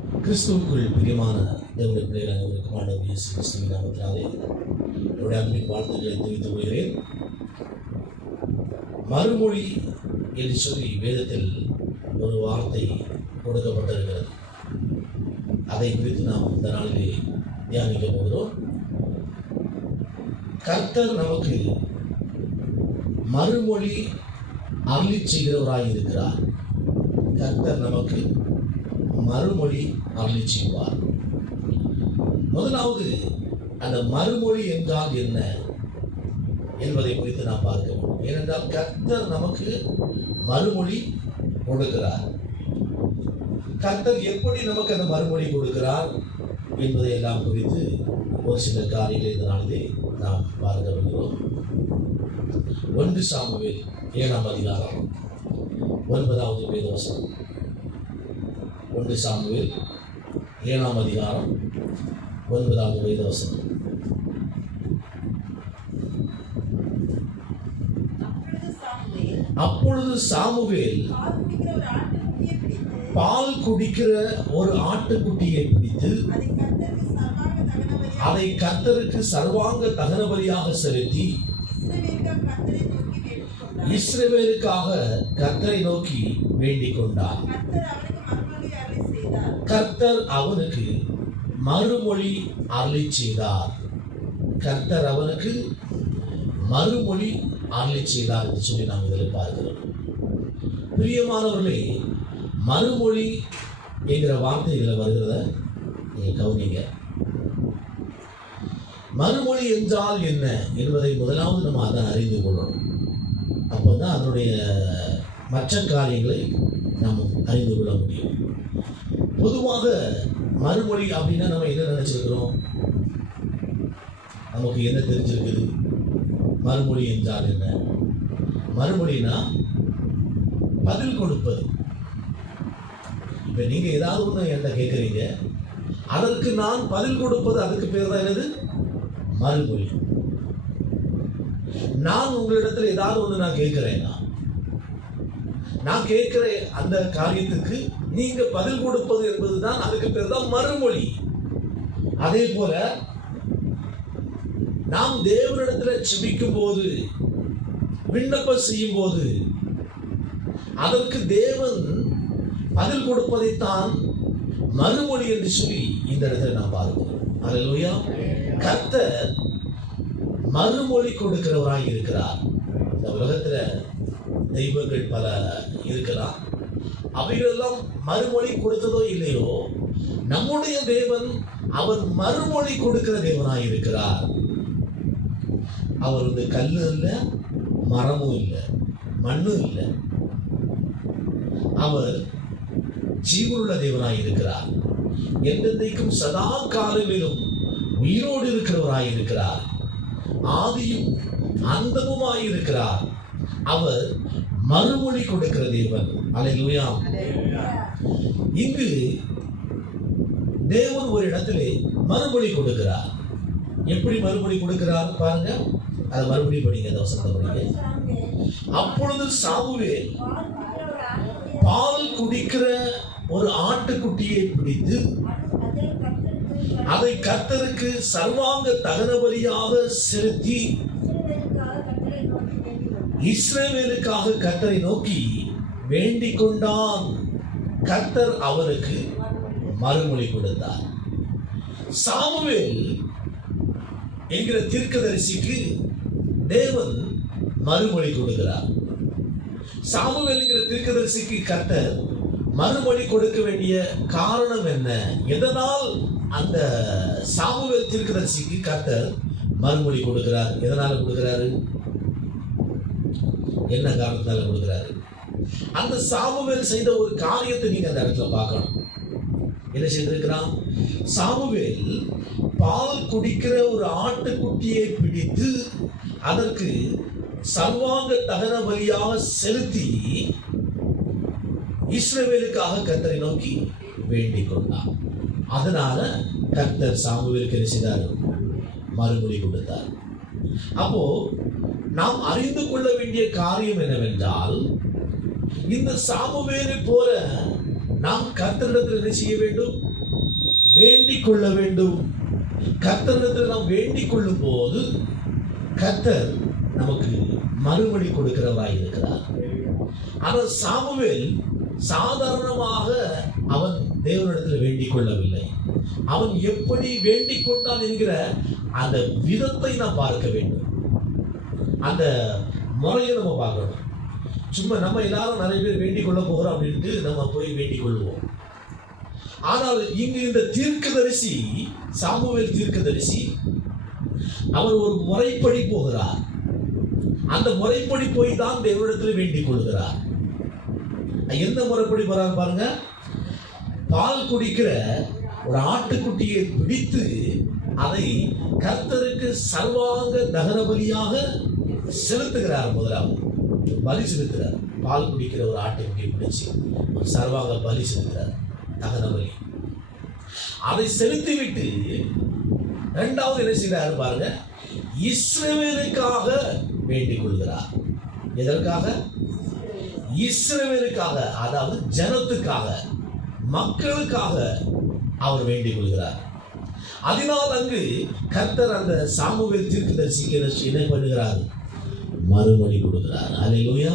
கிறிஸ்துவுக்குள் பிரியமான தேவனுடைய பிள்ளைகள் அனைவருக்கும் ஆண்டவர் இயேசு கிறிஸ்துவின் நாமத்தினாலே என்னுடைய அன்பின் வாழ்த்துக்களை தெரிவித்துக் கொள்கிறேன். மறுமொழி என்று சொல்லி வேதத்தில் ஒரு வார்த்தை கொடுக்கப்பட்டிருக்கிறது. அதை குறித்து நாம் இந்த நாளிலே தியானிக்க போகிறோம். கர்த்தர் நமக்கு மறுமொழி அருளிச் செய்கிறவராய் இருக்கிறார். கர்த்தர் நமக்கு மறுமொழி அருளிச் செய்வார். முதலாவது அந்த மறுமொழி என்றால் என்ன என்பதை குறித்து நாம் பார்க்க வேண்டும். ஏனென்றால் கர்த்தர் நமக்கு மறுமொழி கொடுக்கிறார். கர்த்தர் எப்படி நமக்கு அந்த மறுமொழி கொடுக்கிறார் என்பதை எல்லாம் குறித்து ஒரு சில காரியங்களை இந்த நாளிலே நாம் பார்க்க வருகிறோம். 1 சாமுவேல் 7ஆம் அதிகாரம் 9வது வேதவசனம். 1 சாமுவேல் 7ஆம் அதிகாரம் 9வது வேதவசனம். அப்பொழுது சாமுவேல் பால் குடிக்கிற ஒரு ஆட்டுக்குட்டியை பிடித்து அதை கர்த்தருக்கு சர்வாங்க தகன பலியாக செலுத்தி இஸ்ரவேலுக்காக கர்த்தரை நோக்கி வேண்டிக் கொண்டார். கர்த்தர் அவனுக்கு மறுமொழி அருளிச் செய்தார். கர்த்தர் அவனுக்கு மறுமொழி அருளிச் செய்தார் என்று சொல்லி நாம் இதில் பார்க்கிறோம். பிரியமானவர்களே, மறுமொழி என்கிற வார்த்தை இதில் வருகிறத நீங்கள் கவனிங்க. மறுமொழி என்றால் என்ன என்பதை முதலாவது நம்ம அதை அறிந்து கொள்ளணும். அப்போ தான் அதனுடைய மற்ற காரியங்களை நாம் அறிந்து கொள்ள முடியும். பொதுவாக மறுமொழி அப்படின்னா நம்ம என்ன நினைச்சிருக்கிறோம்? நமக்கு என்ன தெரிஞ்சிருக்குது? மறுமொழி என்றால் என்ன? மறுமொழினா பதில் கொடுப்பது. இப்போ நீங்கள் ஏதாவது ஒன்று என்கிட்ட கேட்குறீங்க, அதற்கு நான் பதில் கொடுப்பது, அதுக்கு பேர் தான் என்னது? மறுமொழி. நான் உங்களிடத்தில் ஏதாவது ஒன்று நான் கேட்கிறேன்னா, நான் கேட்கிற அந்த காரியத்துக்கு நீங்க பதில் கொடுப்பது என்பதுதான் அதுக்கு பேர் தான் மறுமொழி. அதே போல நாம் தேவனிடத்தில் ஜெபிக்கும் போது, விண்ணப்பம் செய்யும் போது அதற்கு தேவன் பதில் கொடுப்பதைத்தான் மறுமொழி என்று சொல்லி இந்த இடத்துல நாம் பார்க்கிறோம். அல்லேலூயா. கர்த்தர் மறுமொழி கொடுக்கிறவராய் இருக்கிறார். இந்த உலகத்துல தெய்வங்கள் பல இருக்கலாம், அவைகளெல்லாம் மறுமொழி கொடுத்ததோ இல்லையோ, நம்முடைய தேவன் அவர் மறுமொழி கொடுக்கிற தேவனாய் இருக்கிறார். அவர் கல்லு இல்லை, மரமும் இல்லை, மண்ணும் இல்லை. அவர் ஜீவனுள்ள தேவனாய் இருக்கிறார். என்றென்றைக்கும் சதா காலங்களிலும் உயிரோடு இருக்கிறவராய் இருக்கிறார். ஆதியும் அந்தமுமாய் இருக்கிறார். அவர் மறுமொழி கொடுக்கிற தேவன். அல்லேலூயா. இங்கு தேவன் ஒரு இடத்திலே மறுமொழி கொடுக்கிறார். எப்படி மறுமொழி கொடுக்கிறார் பாருங்க. அதை மறுபடியும் படிங்க, அந்த வசனத்தை படிங்க. அப்பொழுது சாமுவேல் பால் குடிக்கிற ஒரு ஆட்டுக்குட்டியை பிடித்து அதை கர்த்தருக்கு சர்வாங்க தகன பலியாக செலுத்தி இஸ்ரவேலுக்காக கர்த்தரை நோக்கி வேண்டிக் கொண்டான். கர்த்தர் அவனுக்கு மறுமொழி கொடுத்தார். சாமுவேல் என்கிற தீர்க்கதரிசிக்கு தேவன் மறுமொழி கொடுக்கிறார். சாமுவேல் என்கிற தீர்க்கதரிசிக்கு கர்த்தர் மறுமொழி கொடுக்க வேண்டிய காரணம் என்ன? எதனால் அந்த சாமுவேல் தீர்க்கதரிசிக்கு கர்த்தர் மறுமொழி கொடுக்கிறார்? எதனால கொடுக்கிறாரு? என்ன காரணத்தால கொடுக்கிறாரு? அந்த சாமுவேல் செய்த ஒரு காரியத்தை நீங்க அந்த இடத்துல பார்க்கணும். என்ன செய்திருக்கிறான்? சாமுவேல் பால் குடிக்கிற ஒரு ஆட்டுக்குட்டியை பிடித்து அதற்கு சர்வாங்க தகன பலியாக செலுத்தி இஸ்ரவேலுக்காக கர்த்தரை நோக்கி வேண்டிக் கொண்டார். அதனால கர்த்தர் சாமுவேலுக்கு என்ன செய்தார்? மறுமொழி கொடுத்தார். அப்போ நாம் அறிந்து கொள்ள வேண்டிய காரியம் என்னவென்றால், இந்த சாமுவேலை போல நாம் கர்த்தரிடத்தில் என்ன செய்ய வேண்டும்? வேண்டிக் கொள்ள வேண்டும். கர்த்தரிடத்தில் நாம் வேண்டிக் கொள்ளும் போது கர்த்தர் நமக்கு மறுபடி கொடுக்கிறவராய் இருக்கிறார். ஆனால் சாமுவேல் சாதாரணமாக அவன் தேவனிடத்தில் வேண்டிக் கொள்ளவில்லை. அவன் எப்படி வேண்டிக் கொண்டான் என்கிற அந்த விதத்தை நாம் பார்க்க வேண்டும். அந்த முறையை நம்ம பார்க்கணும். சும்மா நம்ம எல்லாரும் நிறைய பேர் வேண்டிக் கொள்ள போகிறோம் அப்படின்ட்டு நம்ம போய் வேண்டிக் கொள்வோம். ஆனால் இங்கு இந்த தீர்க்கதரிசி, சாமுவேல் தீர்க்கதரிசி, அவர் ஒரு முறைப்படி போகிறார். அந்த முறைப்படி போய் தான் தேவனிடத்தில் வேண்டிக் கொள்கிறார். எந்த முறைப்படி போறார் பாருங்க. பால் குடிக்கிற ஒரு ஆட்டுக்குட்டியை பிடித்து அதை கர்த்தருக்கு சர்வாங்க தகன பலியாக செலுத்துகிறார். முதலாவது பலி செலுத்துகிறார். பால் குடிக்கிற ஒரு ஆட்டுக்குட்டியை பிடிச்சு ஒரு சர்வாங்க பலி செலுத்துகிறார், தகன பலி. அதை செலுத்திவிட்டு இரண்டாவது என்ன செய்கிறார் பாருங்க, இஸ்ரவேலுக்காக வேண்டிக் கொள்கிறார். எதற்காக? இஸ்ரவேலுக்காக, அதாவது ஜனத்துக்காக, மக்களுக்காக அவர் வேண்டிக் கொள்கிறார். அதனால் அங்கு கர்த்தர் அந்த சாமுவேல் தீர்க்கதரிசிக்கு என்ன பண்ணுகிறார்? மறுமொழி கொடுக்கிறார். அல்லேலூயா.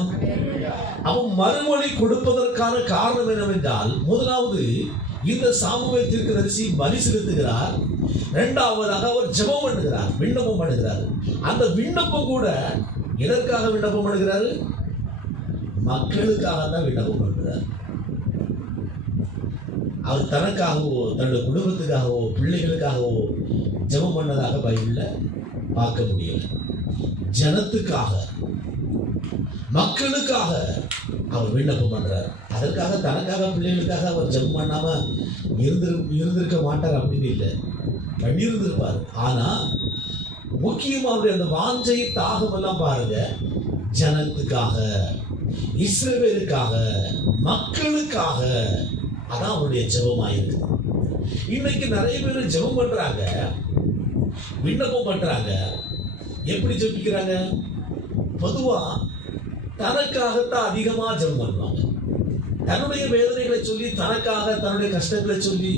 அவன் மறுமொழி கொடுப்பதற்கான காரணம் என்னவென்றால், முதலாவது இந்த சாமுவேல் தீர்க்கதரிசி பலி செலுத்துகிறார். இரண்டாவதாக அவர் ஜெபம் பண்ணுகிறார், விண்ணப்பம் பண்ணுகிறார். அந்த விண்ணப்பம் கூட எதற்காக விண்ணப்பம் பண்ணுகிறார்? மக்களுக்காக தான் விண்ணப்பம் பண்ணுகிறார். அவர் தனக்காகவோ தன்னுடைய குடும்பத்துக்காகவோ பிள்ளைகளுக்காகவோ ஜெபம் பண்ணதாக பைபிள்ல பார்க்க முடியல. ஜனத்துக்காக, மக்களுக்காக அவர் விண்ணப்பம் பண்றார். அதற்காக தனக்காக பிள்ளைகளுக்காக அவர் ஜெபம் பண்ணாம இருந்திருக்க மாட்டார் அப்படின்னு இல்லை, பண்ணியிருந்திருப்பார். ஆனா முக்கியமா அவருடைய அந்த வாஞ்சை தாகம் எல்லாம் பாருங்க, ஜனத்துக்காக, இஸ்ரவேலுக்காக, மக்களுக்காக. அதான் அவருடைய ஜெபமாயிருக்கு. இன்னைக்கு நிறைய பேர் ஜெபம் பண்றாங்க, விண்ணப்பம் பண்றாங்க. எப்படி ஜெபிக்கிறாங்க? பொதுவா தனக்காகத்தான் அதிகமா ஜெபம் பண்ணுவாங்க. தன்னுடைய வேதனைகளை சொல்லி, தனக்காக தன்னுடைய கஷ்டங்களை சொல்லி,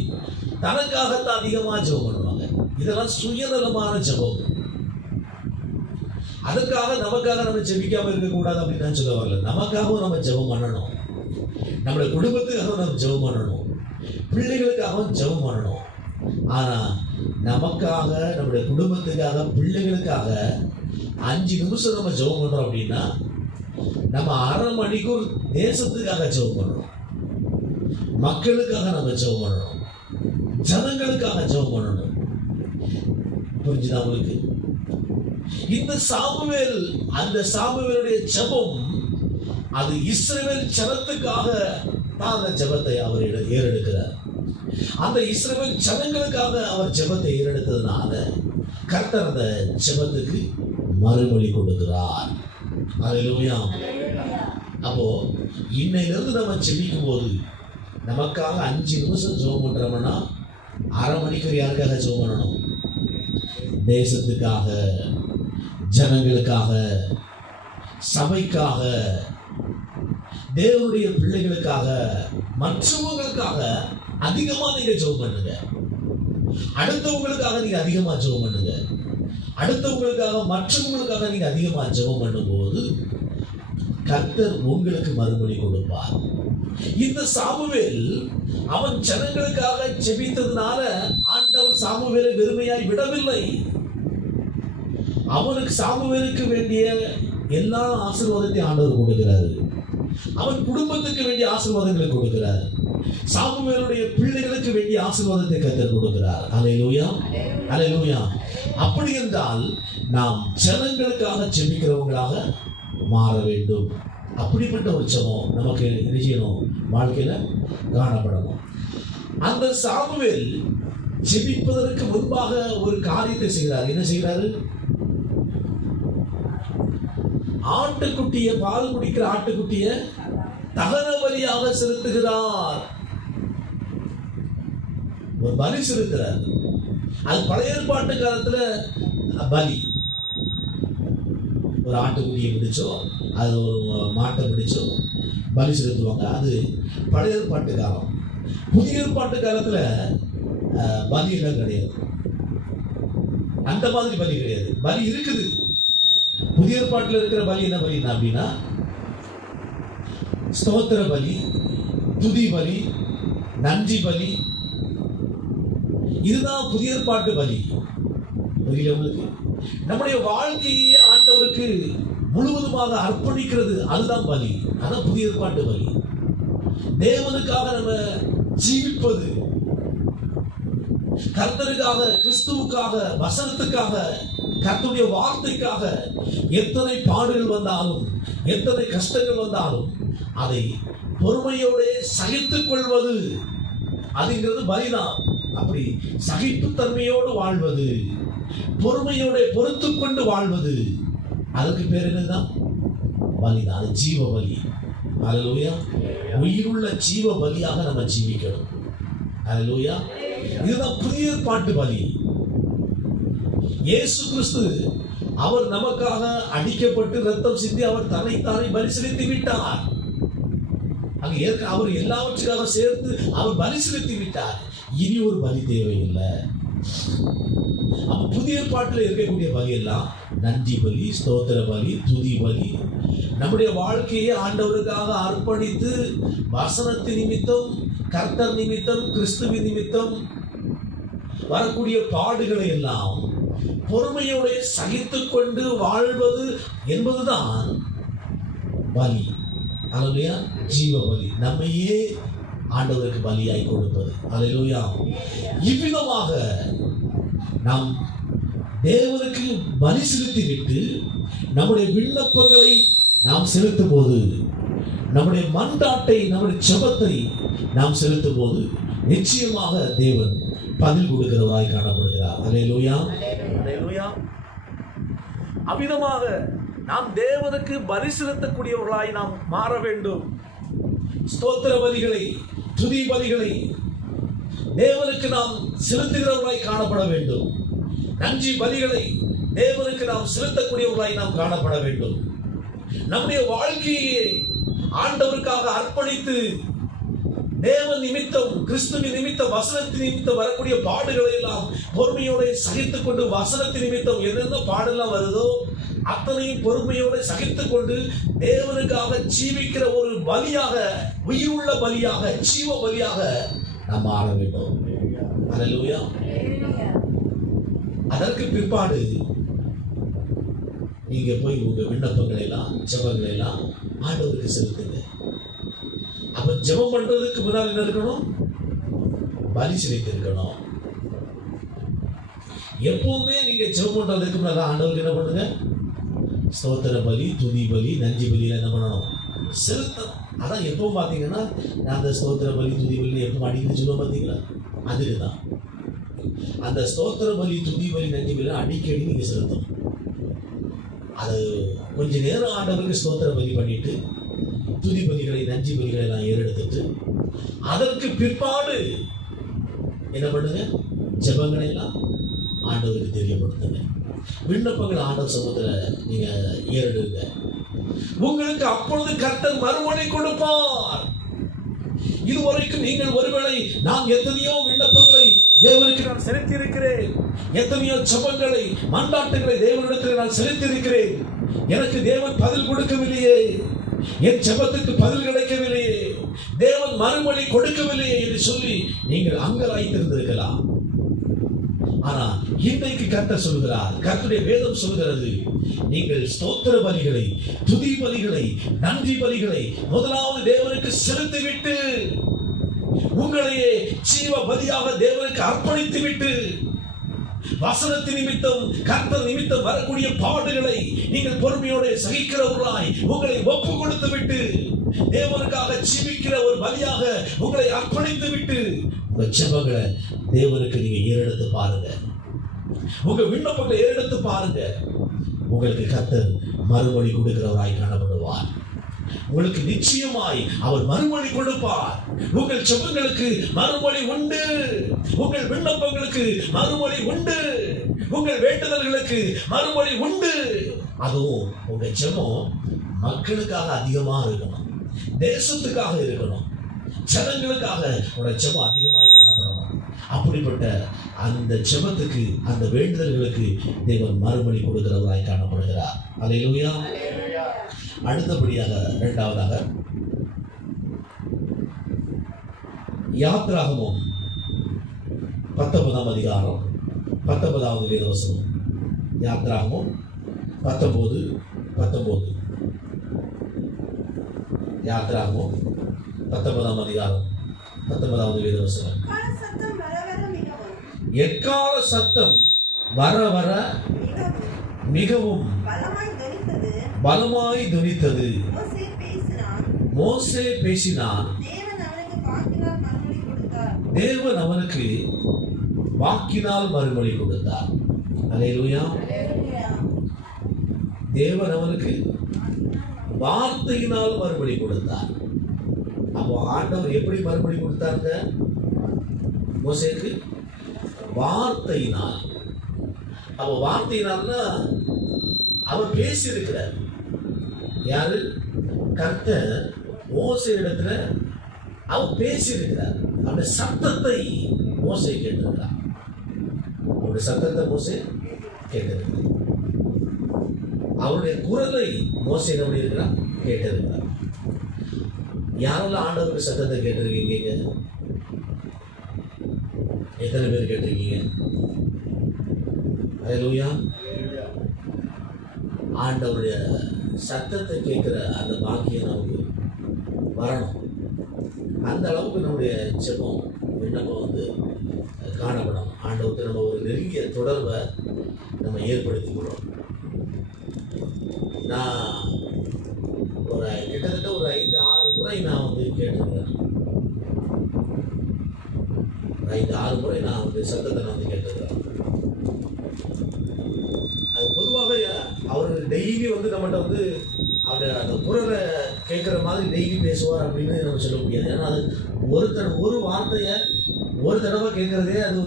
தனக்காகத்தான் அதிகமா ஜெபம் பண்ணுவாங்க. இதெல்லாம் சுயநலமான ஜெபம். அதுக்காக நமக்காக நம்ம ஜெபிக்காம இருக்கக்கூடாது அப்படின்னு நான் சொல்ல வரல. நமக்காகவும் நம்ம ஜெபம் பண்ணணும், நம்மளுடைய குடும்பத்துக்காக நம்ம ஜெபம் பண்ணணும், பிள்ளைகளுக்காகவும் ஜெபம் பண்ணணும். ஆனா நமக்காக, நம்முடைய குடும்பத்துக்காக, பிள்ளைகளுக்காக 5 நிமிஷம் நம்ம ஜெபம் பண்றோம் அப்படின்னா, நம்ம அரை மணிக்கூர் தேசத்துக்காக ஜெபம் பண்ணணும், மக்களுக்காக நம்ம ஜெபம் பண்ணணும், ஜனங்களுக்காக ஜெபம் பண்ணணும். புரிஞ்சுதா உங்களுக்கு? இந்த சாமுவேல், அந்த சாமுவேலுடைய ஜெபம் அது இஸ்ரவேல் ஜனத்துக்காக தான் அந்த ஜெபத்தை அவர் ஏறெடுக்கிறார். அந்த இஸ்ரவேல் ஜனங்களுக்காக அவர் ஜெபத்தை ஏறெடுத்ததுனால கர்த்தர் அந்த ஜெபத்துக்கு மறுமொழி கொடுக்கிறார். அல்லேலூயா. அப்போ இன்னையிலிருந்து நம்ம ஜெபிக்கும் போது நமக்காக 5 நிமிஷம் ஜெபம் பண்றோம்னா, அரை மணிக்கு யாருக்காக ஜெபம் பண்ணணும்? தேசத்துக்காக, ஜனங்களுக்காக, சபைக்காக, தேவனுடைய பிள்ளைகளுக்காக, மற்றவங்களுக்காக அதிகமா நீங்க ஜெபம் பண்ணுங்க. அடுத்தவங்களுக்காக நீங்க அதிகமா ஜெபம் பண்ணுங்க. அடுத்தவங்களுக்காக, மற்றவங்களுக்காக நீங்க அதிகமா ஜெபம் பண்ணும்போது கர்த்தர் உங்களுக்கு மறுமொழி கொடுப்பார். இந்த சாமுவேல் அவன் ஜனங்களுக்காக ஜெபித்ததுனால ஆண்டவர் சாமுவேலை வெறுமையாய் விடவில்லை. அவனுக்கு, சாமுவேலுக்கு வேண்டிய எல்லா ஆசீர்வாதத்தையும் ஆண்டவர் கொடுக்கிறாரு. அவன் குடும்பத்துக்கு வேண்டிய ஆசீர்வாதங்களை கொடுக்கிறார். சாமுவேலுடைய பிள்ளைகளுக்கு வேண்டிய ஆசீர்வாதத்தை கர்த்தர் கொடுக்கிறார். அல்லேலூயா, அல்லேலூயா. அப்படி என்றால் நாம் ஜனங்களுக்காக ஜெபிக்கிறவங்களாக மாற வேண்டும். அப்படிப்பட்ட ஒரு ஜெபம் நமக்கு என்ன செய்யணும்? வாழ்க்கையில காணப்படணும். அந்த சாமுவேல் ஜெபிப்பதற்கு முன்பாக ஒரு காரியத்தை செய்கிறார். என்ன செய்கிறாரு? ஆட்டுக்குட்டியை, பால் குடிக்கிற ஆட்டுக்குட்டியை தகன பலியாக செலுத்துகிறார். ஒரு பலி செலுத்துறார். அது பழைய ஏற்பாட்டு காலத்துல பலி, ஒரு ஆட்டுக்குட்டியை பிடிச்சோ, அது ஒரு மாட்டை பிடிச்சோ பலி செலுத்துவாங்க. அது பழைய ஏற்பாட்டு காலம். புதிய ஏற்பாட்டு காலத்துல பலி எல்லாம் கிடையாது, அந்த மாதிரி பலி கிடையாது. பலி இருக்குது. புதிய ஏற்பாட்டில் இருக்கிற பலி என்ன பலி அப்படின்னா ஸ்தோத்திர பலி, துதி பலி, நன்றி பலி. இதுதான் புதிய ஏற்பாட்டு பலி. உங்களுக்கு நம்முடைய வாழ்க்கையே ஆண்டவருக்கு முழுவதுமாக அர்ப்பணிக்கிறது, அதுதான் பலி. அதான் புதிய ஏற்பாட்டு பலி. தேவனுக்காக நம்ம ஜீவிப்பது, கர்த்தருக்காக, கிறிஸ்துவுக்காக, வசனத்துக்காக, கர்த்தருடைய வார்த்தைக்காக எத்தனை பாடுகள் வந்தாலும், எத்தனை கஷ்டங்கள் வந்தாலும் அதை பொறுமையோடு சகித்துக் கொள்வது, அதுங்கிறது பலிதான். அப்படி சகிப்புத்தன்மையோடு வாழ்வது, பொறுமையோட பொறுத்து கொண்டு வாழ்வது, அதுக்கு பேர் என்னதான்? பலிதான். அது ஜீவ பலி. அல்லேலூயா. உயிருள்ள ஜீவ பலியாக நம்ம ஜீவிக்கணும். அல்லேலூயா. இதுதான் புதிய ஏற்பாட்டு பலி. இயேசு கிறிஸ்து அவர் நமக்காக அடிக்கப்பட்டு ரத்தம் சிந்தி அவர் தன்னைத்தானே பலி செலுத்தி விட்டார். அங்க அவர் எல்லாவற்றுக்காக சேர்த்து அவர் பலி செலுத்தி விட்டார். இனி ஒரு பலி தேவையில்லை. அப்ப புதிய ஏற்பாட்டில் இருக்கக்கூடிய பலி எல்லாம் நன்றி பலி, ஸ்தோத்திர பலி, துதி பலி. நம்முடைய வாழ்க்கையை ஆண்டவருக்காக அர்ப்பணித்து வசனத்தின் நிமித்தம், கர்த்தர் நிமித்தம், கிறிஸ்துவின் நிமித்தம் வரக்கூடிய பாடுகளை எல்லாம் பொறுமையோடு சகித்துக் கொண்டு வாழ்வது என்பதுதான் பலி. அல்லேலூயா. ஜீவ பலி, நம்மையே ஆண்டவருக்கு பலியாய் கொடுப்பது. அல்லேலூயா. இவ்விதமாக நாம் தேவனுக்கு பலி செலுத்தி விட்டு நம்முடைய விண்ணப்பங்களை நாம் செலுத்தும் போது, நம்முடைய மன்றாட்டை, நம்முடைய ஜெபத்தை நாம் செலுத்தும் போது நிச்சயமாக தேவன் பதில் கொடுக்கிறவராய் காணப்படுகிறார். அல்லேலூயா. அல்லேலூயா. அவ்விதமாக நாம் தேவனுக்கு பலி செலுத்தக்கூடியவர்களாய் நாம் மாற வேண்டும். ஸ்தோத்திர பலிகளை, துதி பலிகளை தேவனுக்கு நாம் செலுத்துகிறவர்களாய் காணப்பட வேண்டும். நன்றி பலிகளை தேவனுக்கு நாம் செலுத்தக்கூடியவர்களாய் நாம் காணப்பட வேண்டும். நம்முடைய வாழ்க்கையை ஆண்டவருக்காக அர்ப்பணித்து தேவன் நிமித்தம், கிறிஸ்துவின் நிமித்தம், வசனத்தின் நிமித்தம் வரக்கூடிய பாடுகளை எல்லாம் பொறுமையோடு சகித்துக் கொண்டு, வசனத்தின் நிமித்தம் என்னென்ன பாடெல்லாம் வருதோ அத்தனையும் பொறுமையோடு சகித்துக் கொண்டு தேவனுக்காக ஜீவிக்கிற ஒரு பலியாக, உயிருள்ள பலியாக, ஜீவ பலியாக நாம் ஆட வேண்டும். அல்லேலூயா. அதற்கு பிற்பாடு நீங்க போய் உங்க விண்ணப்பங்களை எல்லாம், ஜெபங்களை எல்லாம் ஆண்டவருக்கு செலுத்துங்க. அப்ப ஜெபம் பண்றதுக்கு முன்னால் என்ன இருக்கணும்? பலி செலுத்தி இருக்கணும். எப்பவுமே நீங்க ஜெபம் பண்றதுக்கு முன்னால ஆண்டவருக்கு என்ன பண்ணுங்க? ஸ்தோத்திர பலி, துதி பலி, நன்றி பலியில என்ன பண்ணணும்? செலுத்தணும். அதான் எப்பவும் பார்த்தீங்கன்னா நான் அந்த ஸ்தோத்திர பலி, துதி பலி எப்பவும் அடிக்கடி சொல்லுவோம் பார்த்தீங்களா? அதுக்கு தான் அந்த ஸ்தோத்திர பலி, துதி பலி, நன்றி பலி அடிக்கடி நீங்க செலுத்தணும். அது கொஞ்ச நேரம் ஆண்டவருக்கு ஸ்தோத்திர பலி பண்ணிட்டு துதி பலிகளை, நன்றி பலிகளை எல்லாம் ஏறெடுத்துட்டு அதற்கு பிற்பாடு என்ன பண்ணுங்க? ஜெபங்களை எல்லாம் ஆண்டவருக்கு தெரியப்படுத்துங்க. விண்ணப்பங்கள் ஆண்டவர் சமூகத்தில் நீங்க ஏறெடுங்க. உங்களுக்கு அப்பொழுது கர்த்தர் மறுமொழி கொடுப்பார். இதுவரைக்கும் நீங்கள் ஒருவேளை நான் எத்தனையோ விண்ணப்பங்களை தேவனுக்கு நான் செலுத்தி இருக்கிறேன், எத்தனையோ ஜெபங்களை, மன்றாட்டுகளை தேவனிடத்தில் நான் செலுத்தி இருக்கிறேன், எனக்கு தேவன் பதில் கொடுக்கவில்லையே, என் ஜெபத்துக்கு பதில் கிடைக்கவில்லையே, தேவன் மறுமொழி கொடுக்கவில்லையே என்று சொல்லி நீங்கள் அங்கலாய்த்திருந்திருக்கலாம். ஆனா இன்றைக்கு கர்த்தர் சொல்கிறார், கர்த்தருடைய வேதம் சொல்கிறது, நீங்கள் ஸ்தோத்திர பலிகளை, துதி பலிகளை, நன்றி பலிகளை முதலாவது தேவனுக்கு செலுத்திவிட்டு, உங்களையே ஜீவ பலியாக தேவனுக்கு அர்ப்பணித்து விட்டு, வசனத்தின் நிமித்தம், கர்த்தர் நிமித்தம் வரக்கூடிய பாடுகளை நீங்கள் பொறுமையோடு சகிக்கிறவர்களாய் உங்களை ஒப்பு கொடுத்து விட்டு, தேவனுக்காக ஜீவிக்கிற ஒரு பலியாக உங்களை அர்ப்பணித்து விட்டு, உங்க ஜெபங்களை தேவனுக்கு நீங்க ஏறெடுத்து பாருங்க. உங்க விண்ணப்பங்களை ஏறெடுத்து பாருங்க. உங்களுக்கு கர்த்தர் மறுமொழி கொடுக்கிறவராய் காணப்படுவார். உங்களுக்கு நிச்சயமாய் அவர் மறுமொழி கொடுப்பார். உங்கள் ஜெபங்களுக்கு மறுமொழி உண்டு, உங்கள் விண்ணப்பங்களுக்கு மறுமொழி உண்டு, உங்கள் வேண்டுதல்களுக்கு மறுமொழி உண்டு. அதுவும் உங்க ஜெபம் மக்களுக்காக அதிகமா இருக்கணும், தேசத்துக்காக இருக்கணும், ஜனங்களுக்காக உடைய ஜெபம் அதிகமாய் காணப்படணும். அப்படிப்பட்ட அந்த ஜெபத்துக்கு, அந்த வேண்டுதல்களுக்கு தேவன் மறுமொழி கொடுக்கிறவராய் காணப்படுகிறார். அல்லேலூயா. அடுத்தபடியாக இரண்டாவதாக யாத்ராகமம் 19ஆம் அதிகாரம் 19வது வேதவசனம். யாத்ராகமம் 19:19. யாத்ராகமம் 19ஆம் அதிகாரம் 19வது வேதவசனம். எக்கால சத்தம் வர வர மிகவும் பலமாய் தொனித்தது. மோசே பேசினான், தேவன் அவனுக்கு வாக்கினால் மறுமொழி கொடுத்தார். அல்லேலூயா. தேவன் அவனுக்கு வார்த்தையினால் மறுமொழி கொடுத்தார். அப்போ ஆண்டவர் எப்படி மறுமொழி கொடுத்தாங்க? மோசேக்கு வார்த்தையினால். அப்போ வார்த்தையினால்னா அவர் பேசி இருக்கிறார். யாரு? கர்த்தர் மோசே இடத்துல அவர் பேசி இருக்கிறார். அவருடைய சத்தத்தை மோசே கேட்டிருக்கிறார். அவருடைய சத்தத்தை மோசே கேட்டிருக்கிறார். அவருடைய குரலை மோசே என்ன பண்ணியிருக்கிறார்? கேட்டிருக்கிறார். யாரெல்லாம் ஆண்டவருக்கு சத்தத்தை கேட்டிருக்கீங்க? எத்தனை பேர் கேட்டிருக்கீங்க? அல்லேலூயா. ஆண்டவருடைய சத்தத்தை கேட்கிற அந்த பாக்கியம் நமக்கு வரணும். அந்த அளவுக்கு நம்முடைய ஜெபம் விண்ணப்பம் காணப்படும். ஆண்டவருக்கு நம்ம ஒரு நெருங்கிய தொடர்பை நம்ம ஏற்படுத்திக்கிறோம். நான் கிட்டத்தட்ட ஒரு 5-6 முறை நான் கேட்டிருக்கிறேன். 5-6 முறை நான் சத்தத்தை நான் கேட்டிருக்கிறேன். அது பொதுவாக அவர் டெய்லி நம்மகிட்ட அவர் அந்த குரலை கேட்குற மாதிரி டெய்லி பேசுவார் அப்படின்னு நம்ம சொல்ல முடியாது. ஏன்னா அது ஒரு வார்த்தையை ஒரு தடவை கேட்குறதே அது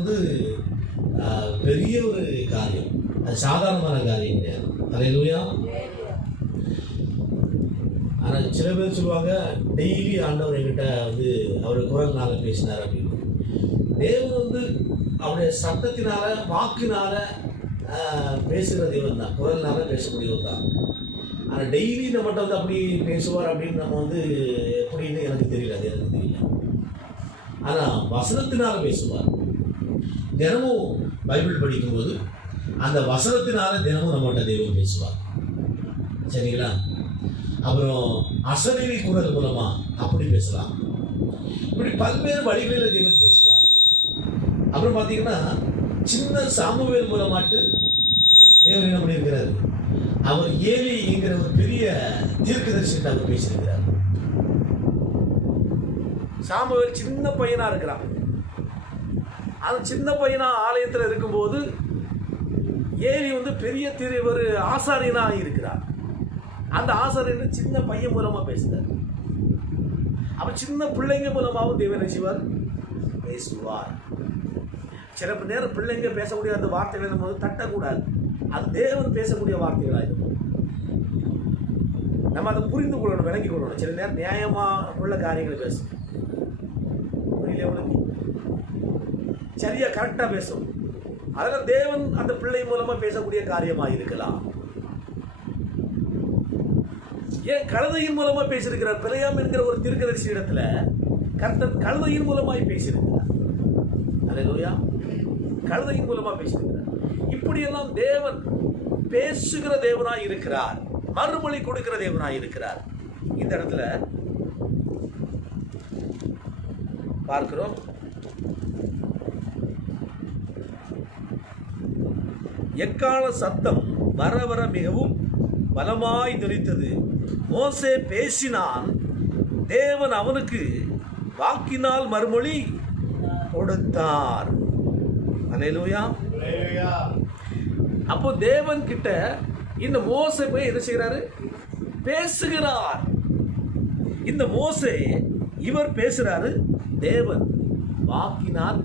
பெரிய ஒரு காரியம். அது சாதாரணமான காரியம் கிடையாது. அல்லேலூயா. ஆனால் சில பேர் சொல்லுவாங்க, டெய்லி ஆண்டவர் என்கிட்ட அவர் குரல்னால பேசினார் அப்படின்னு. தேவன் அவருடைய சத்தத்தினால, வாக்குனால பேசுகிற தேவன் தான், குரல்னால பேசக்கூடியவர் தான். ஆனால் டெய்லி நம்மகிட்ட அப்படி பேசுவார் அப்படின்னு நம்ம எப்படின்னு எனக்கு தெரியல, அது எனக்கு தெரியல. ஆனால் வசனத்தினால பேசுவார். தினமும் பைபிள் படிக்கும்போது அந்த வசனத்தினால தினமும் நம்மகிட்ட தேவன் பேசுவார். சரிங்களா? அப்புறம் அசரீரி குரல் மூலமா அப்படி பேசலாம். இப்படி பல்வேறு வழிகளில் தேவன் பேசுவார். அப்புறம் பார்த்தீங்கன்னா சின்ன சாமுவேல் மூலமாட்டு தேவன் என்ன பண்ணியிருக்கிறார்? அவர் ஏலி என்கிற ஒரு பெரிய தீர்க்கதரிசிட்ட அவர் பேசியிருக்கிறார். சாமுவேல் சின்ன பையனா இருக்கிறான். அந்த சின்ன பையனா ஆலயத்தில் இருக்கும்போது ஏலி பெரிய ஒரு ஆசாரியனா இருக்கிறார். அந்த ஆசாரியன் சின்ன பையன் மூலமா பேசுறார். அவர் சின்ன பிள்ளைங்க மூலமாகவும் தேவன் செய்வார், பேசுவார். சில நேரம் பிள்ளைங்க பேசக்கூடிய அந்த வார்த்தைகளை நம்ம தட்டக்கூடாது. அது தேவன் பேசக்கூடிய வார்த்தைகளாக இருக்கும். நம்ம அதை புரிந்து கொள்ளணும், விளங்கி கொள்ளணும். சில நேரம் நியாயமா உள்ள காரியங்களை பேசும், புரியல, சரியா கரெக்டா பேசும். அதெல்லாம் தேவன் அந்த பிள்ளை மூலமா பேசக்கூடிய காரியமாக இருக்கலாம். ஏன் கழுதையின் மூலமா பேசியிருக்கிறார்? பிழையாம் என்கிற ஒரு தீர்க்கதரிசி இடத்துல கர்த்தர் கழுதையின் மூலமாய் பேசியிருக்கிறார். அல்லேலூயா. கழுதையின் மூலமா பேசியிருக்கிறார். இப்படியெல்லாம் தேவன் பேசுகிற தேவனாய் இருக்கிறார், மறுமொழி கொடுக்கிற தேவனாய் இருக்கிறார். இந்த இடத்துல பார்க்கிறோம், எக்கால சத்தம் வர வர மிகவும் பலமாய் தொனித்தது. மோசே பேசினான், தேவன் அவனுக்கு வாக்கினால் மறுமொழி கொடுத்தார். அல்லேலூயா. அப்போ தேவன் கிட்ட இந்த மோசே போய் என்ன செய்கிறாரு? பேசுகிறார். இந்த மோசே இவர் பேசுறாரு, தேவன் வாக்கினால்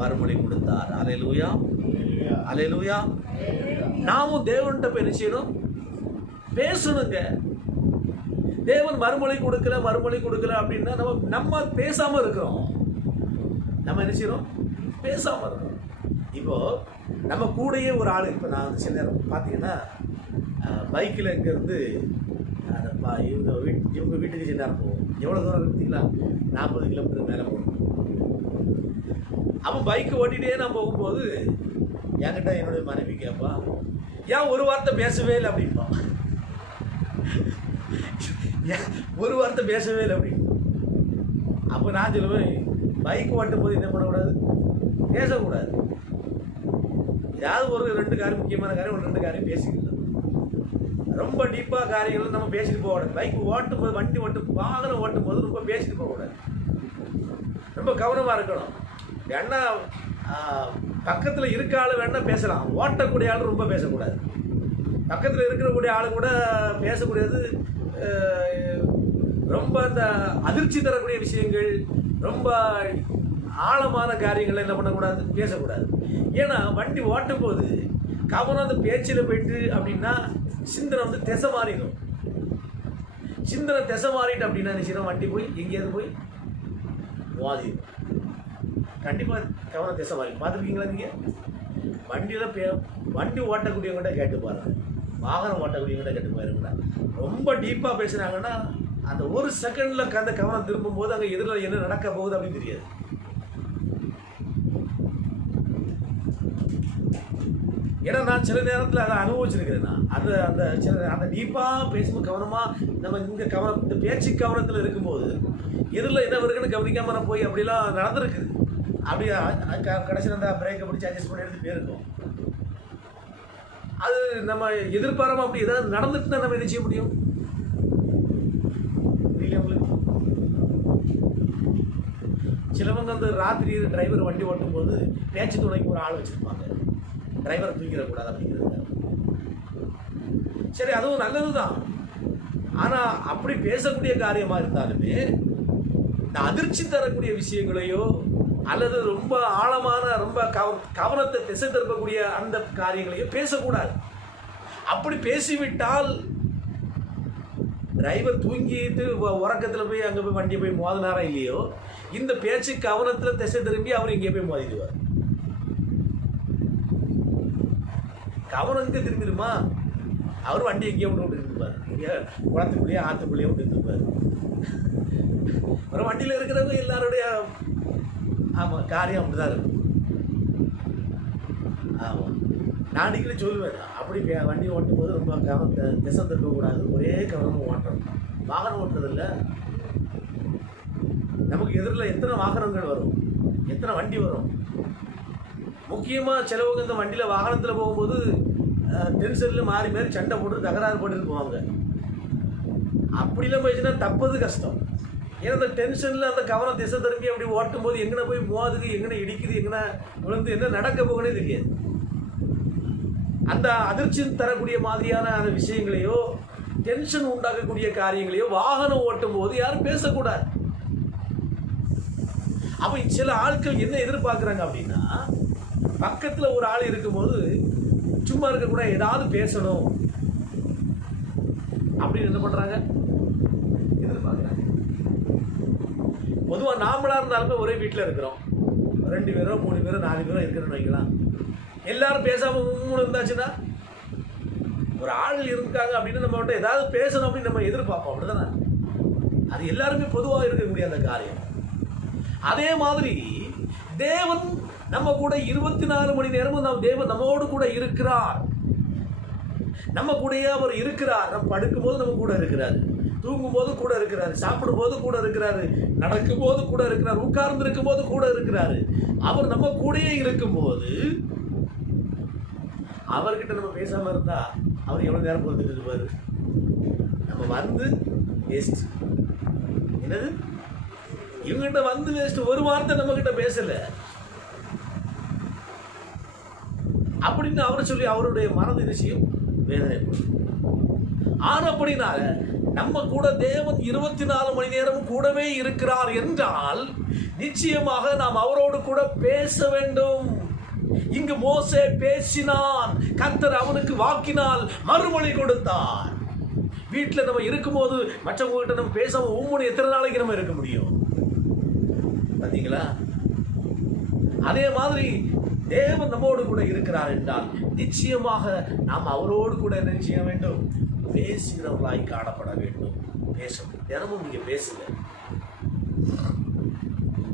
மறுமொழி கொடுத்தார். அல்லேலூயா, அல்லேலூயா. நாமும் தேவன்கிட்ட போய் என்ன செய்யணும்? பேசணுங்க. தேவன் மறுமொழி கொடுக்கல அப்படின்னா நம்ம பேசாம இருக்கிறோம். நம்ம என்ன செய்யறோம்? பேசாம இருக்கிறோம். இப்போ நம்ம கூடயே ஒரு ஆள், இப்போ நான் சில நேரம் பார்த்தீங்கன்னா பைக்கில் இங்கேருந்து இவங்க வீட்டுக்கு சின்ன நேரம் போவோம். எவ்வளோ தூரம் பார்த்தீங்களா? 40 கிலோமீட்டர் மேலே போகணும். அவன் பைக்கு ஓட்டிகிட்டே நான் போகும்போது என்கிட்ட என்னுடைய மனைவி கேட்பா, ஏன் ஒரு வார்த்தை பேசவே இல்லை அப்படின்பான். ஒரு வார்த்தை பேசவே இல்லை அப்படின்னு. அப்போ நான் சொல்லுவேன், பைக் ஓட்டும் போது என்ன பண்ணக்கூடாது? பேசக்கூடாது. ஏதாவது ஒரு 2 காரியம், முக்கியமான காரியம், ஒரு 2 காரியம் பேசிக்கலாம். ரொம்ப டீப்பாக காரியங்கள் நம்ம பேசிட்டு போகக்கூடாது. பைக் ஓட்டும் போது, வண்டி வாகனம் ஓட்டும் போது ரொம்ப பேசிட்டு போகக்கூடாது. ரொம்ப கவனமாக இருக்கணும். வேணா பக்கத்தில் இருக்க ஆள் வேணா பேசலாம், ஓட்டக்கூடிய ஆள் ரொம்ப பேசக்கூடாது. பக்கத்தில் இருக்கக்கூடிய ஆள் கூட பேசக்கூடியது ரொம்ப அந்த அதிர்ச்சி தரக்கூடிய விஷயங்கள், ரொம்ப ஆழமான காரியங்கள் என்ன பண்ணக்கூடாது? பேசக்கூடாது. ஏன்னா வண்டி ஓட்டும் போது கவனம் அந்த பேச்சில் போயிட்டு அப்படின்னா சிந்தனை திசை மாறிடும். சிந்தனை திசை மாறிட்டு அப்படின்னா நிச்சயம் வண்டி போய் எங்கேயாவது போய் மோதிடும். கண்டிப்பாக கவனம் திசை மாறி. பார்த்துருக்கீங்களா நீங்கள்? வண்டி ஓட்டக்கூடியவங்கள்ட்ட கேட்டு பாருங்க, வாகனம் ஓட்டக்கூடியவங்கள்ட்ட கேட்டு பாருங்களா. ரொம்ப டீப்பாக பேசுனாங்கன்னா அந்த ஒரு செகண்டில் அந்த கவனம் திரும்பும் போது அங்கே எதிரில் என்ன நடக்க போகுது அப்படின்னு தெரியாது. ஏன்னா நான் சில நேரத்தில் அதை அனுபவிச்சிருக்கிறேன். அந்த டீப்பாக பேசும்போது கவனமாக நம்ம இந்த பேச்சு கவனத்தில் இருக்கும்போது எதிரில் என்ன இருக்குன்னு கவனிக்காமல் நான் போய் அப்படிலாம் நடந்திருக்குது. அப்படி கடைசியில் அந்த பிரேக்கை பிடிச்சி அட்ஜஸ்ட் பண்ணி எடுத்து போயிருக்கோம். அது நம்ம எதிர்பாராமல் அப்படி ஏதாவது நடந்துட்டுனா நம்ம என்ன செய்ய முடியும்? உங்களுக்கு சிலவங்க அந்த ராத்திரி டிரைவர் வண்டி ஓட்டும் போது பேச்சு துணைக்கு ஒரு ஆள் வச்சிருப்பாங்க, டிரைவர் தூங்கிடக்கூடாது அப்படிங்கிறது. சரி, அதுவும் நல்லதுதான். ஆனால் அப்படி பேசக்கூடிய காரியமாக இருந்தாலுமே இந்த அதிர்ச்சி தரக்கூடிய விஷயங்களையோ அல்லது ரொம்ப ஆழமான ரொம்ப கவனத்தை திசை திருப்பக்கூடிய அந்த காரியங்களையோ பேசக்கூடாது. அப்படி பேசிவிட்டால் டிரைவர் தூங்கிட்டு உறக்கத்தில் போய் அங்கே போய் வண்டியை போய் மோதினாரா இல்லையோ, இந்த பேச்சு கவனத்தில் திசை திரும்பி அவர் இங்கே போய் மோதிடுவார். கவனம் இங்கே திரும்பிடுமா, அவர் வண்டி எங்கேயோ விட்டு இருப்பார், இங்கே குளத்துக்குள்ளேயே ஆற்றுக்குள்ளேயே விட்டு இருப்பார். ஒரு வண்டியில் இருக்கிறவங்க எல்லாருடைய ஆமாம் காரியம் அப்படிதான் இருக்கும். ஆமாம், நான் அடிக்கடி சொல்லுவேன், அப்படி வண்டி ஓட்டும் போது ரொம்ப கவனத்தை திசை திருப்பக்கூடாது, ஒரே கவனமாக ஓட்டணும். வாகனம் ஓட்டுறதில்ல, நமக்கு எதிரில் எத்தனை வாகனங்கள் வரும், எத்தனை வண்டி வரும். முக்கியமாக சிலவங்க இந்த வண்டியில் வாகனத்தில் போகும்போது டென்ஷனில் மாறி மாறி சண்டை போட்டு தகராறு போட்டுட்டு போவாங்க. அப்படிலாம் போயிடுச்சுன்னா தப்பது கஷ்டம். ஏன்னா அந்த டென்ஷனில் அந்த கவனம் திசை திரும்பி அப்படி ஓட்டும் போது எங்கே போய் மோதுது, எங்கே இடிக்குது, எங்கே விழுந்து என்ன நடக்க போகனே தெரியாது. அந்த அதிர்ச்சி தரக்கூடிய மாதிரியான அந்த விஷயங்களையோ டென்ஷன் உண்டாக்கக்கூடிய காரியங்களையோ வாகனம் ஓட்டும் போது யாரும் பேசக்கூடாது. அப்போ சில ஆட்கள் என்ன எதிர்பார்க்குறாங்க அப்படின்னா, பக்கத்தில் ஒரு ஆள் இருக்கும்போது சும்மா இருக்கக்கூட ஏதாவது பேசணும் அப்படின்னு என்ன பண்ணுறாங்க? எதிர்பார்க்குறாங்க. பொதுவாக நாமளாக இருந்தாலுமே ஒரே வீட்டில் இருக்கிறோம், 2 பேரோ 3 பேரோ 4 பேரோ இருக்கிறோன்னு வைக்கலாம். எல்லாரும் பேசாமல் இருந்தாச்சுன்னா ஒரு ஆள் இருக்காங்க அப்படின்னு நம்ம கிட்ட ஏதாவது பேசணும் அப்படின்னு நம்ம எதிர்பார்ப்போம். அப்படிதானே? அது எல்லாருமே பொதுவாக இருக்கக்கூடிய அந்த காரியம். அதே மாதிரி தேவன் நம்ம கூட 24 மணி நேரமும் தேவன் நம்மோடு கூட இருக்கிறார். நம்ம கூடயே அவர் இருக்கிறார். நம்ம படுக்கும் போது நம்ம கூட இருக்கிறார், தூங்கும் போது கூட இருக்கிறார், சாப்பிடும் போது கூட இருக்கிறாரு, நடக்கும் போது கூட இருக்கிறார், உட்கார்ந்து இருக்கும் போது கூட இருக்கிறாரு. அவர் நம்ம கூடயே இருக்கும்போது அவர்கிட்ட நம்ம பேசாம இருந்தா அவர் எவ்வளவு நேரம் பொறுத்துட்டு இருப்பாரு? நம்ம வந்து வேஸ்ட். என்னது? இவங்கிட்ட வந்து வேஸ்ட். ஒரு வார்த்தை நம்ம கிட்ட பேசல அப்படின்னு அவர் சொல்லி அவருடைய மனது விஷயம் வேதனைப்படும். ஆனப்படினால நம்ம கூட தேவன் 24 மணி நேரமும் கூடவே இருக்கிறார் என்றால் நிச்சயமாக நாம் அவரோடு கூட பேச வேண்டும். இங்கு மோசே பேசினான், கர்த்தர் அவனுக்கு வாக்கினால் மறுமொழி கொடுத்தார். வீட்டில் நம்ம இருக்கும்போது மற்றவங்ககிட்ட நம்ம பேசாமல் ஊமுன்னு எத்தனை நாளைக்கு நம்ம இருக்க முடியும்? பார்த்தீங்களா? அதே மாதிரி தேவன் நம்மோடு கூட இருக்கிறார் என்றால் நிச்சயமாக நாம் அவரோடு கூட என்ன செய்ய வேண்டும்? பேசுகிறவர்களாய் காணப்பட வேண்டும். பேசணும். தினமும் நீங்க பேசுங்க.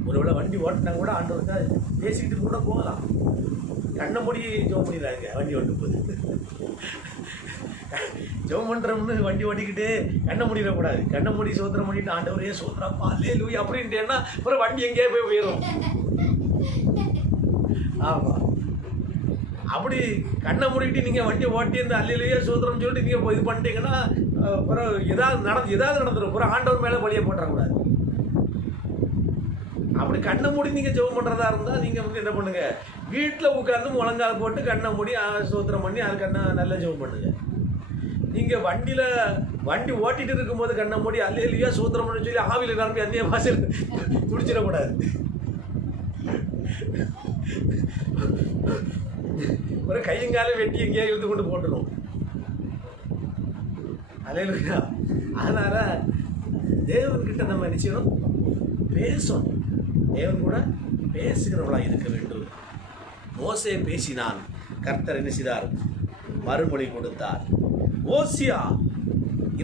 ஒருவேளை வண்டி ஓட்டினா கூட ஆண்டவர் பேசிக்கிட்டு கூட போகலாம். கண்ணை மூடி ஜெபம் பண்ணிடுறாங்க வண்டி ஓட்டும் போது. ஜெபம் பண்றோம்னு வண்டி ஓட்டிக்கிட்டு கண்ணை மூடிடக்கூடாது. கண்ணை மூடி சோத்திரம் பண்ணிட்டு ஆண்டவரே சோத்திரப்பா அல்லேலூயா அப்படின்ட்டேன்னா அப்புறம் வண்டி எங்கேயே போய் உயரும். ஆமா, அப்படி கண்ணை மூடிக்கிட்டு நீங்க வண்டி ஓட்டி இந்த அல்லேலூயா சோத்திரம் சொல்லிட்டு நீங்க இது பண்ணிட்டீங்கன்னா அப்புறம் ஏதாவது நடந்துடும். அப்புறம் ஆண்டவர் மேல பழிய போட்டக்கூடாது. அப்படி கண்ணை மூடி நீங்க ஜெபம் பண்றதா இருந்தா நீங்க என்ன பண்ணுங்க? வீட்டில் உட்கார்ந்து முழங்கால் போட்டு கண்ணை மூடி சோத்திரம் பண்ணி அது கண்ணை நல்லா ஜெபம் பண்ணுங்க. நீங்க வண்டி ஓட்டிட்டு இருக்கும்போது கண்ணை மூடி அல்லேலூயா சோத்திரம் பண்ணி சொல்லி ஆவில நிரம்பி அந்நிய பாஷையில் துடிச்சிடக்கூடாது. ஒரு கையங்காலம் வெட்டி எங்கேயா இழுத்து கொண்டு போட்டுரும். அல்லேலூயா. அதனால தேவன்கிட்ட நம்ம நிச்சயம் பேசணும். தேவன் கூட பேசுகிறவர்களா இருக்க வேண்டும். மோசே பேசினான், கர்த்தர் என்ன செய்தார்? மறுமொழி கொடுத்தார். ஓசியா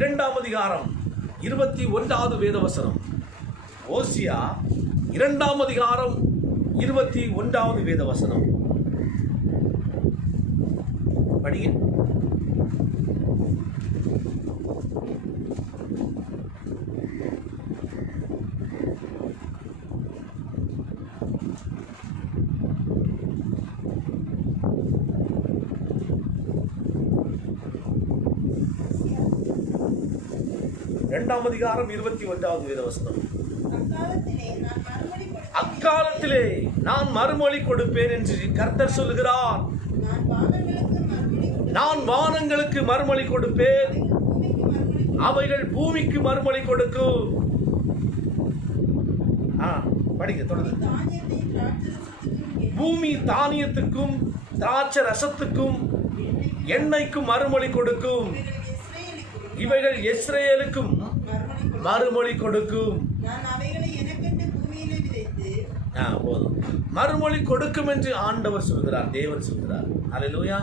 2ஆம் அதிகாரம் 21வது வேதவசனம். ஓசியா 2ஆம் அதிகாரம் 21வது வேதவசனம் படிங்க. இரண்டாம் அதிகாரம் 21வது வேதவசனம். அக்காலத்திலே நான் மறுமொழி கொடுப்பேன் என்று கர்த்தர் சொல்லுகிறார். நான் வானங்களுக்கு மறுமொழி கொடுப்பேன், அவைகள் பூமிக்கு மறுமொழி கொடுக்கும். படிங்க தொடர்ந்து. பூமி தானியத்துக்கும் திராட்சை ரசத்துக்கும் எண்ணெய்க்கும் மறுமொழி கொடுக்கும், இவைகள் இஸ்ரவேலுக்கும் மறுமொழி கொடுக்கும். போதும். மறுமொழி கொடுக்கும் என்று ஆண்டவர் சொல்கிறார், தேவன் சொல்கிறார். அல்லேலூயா.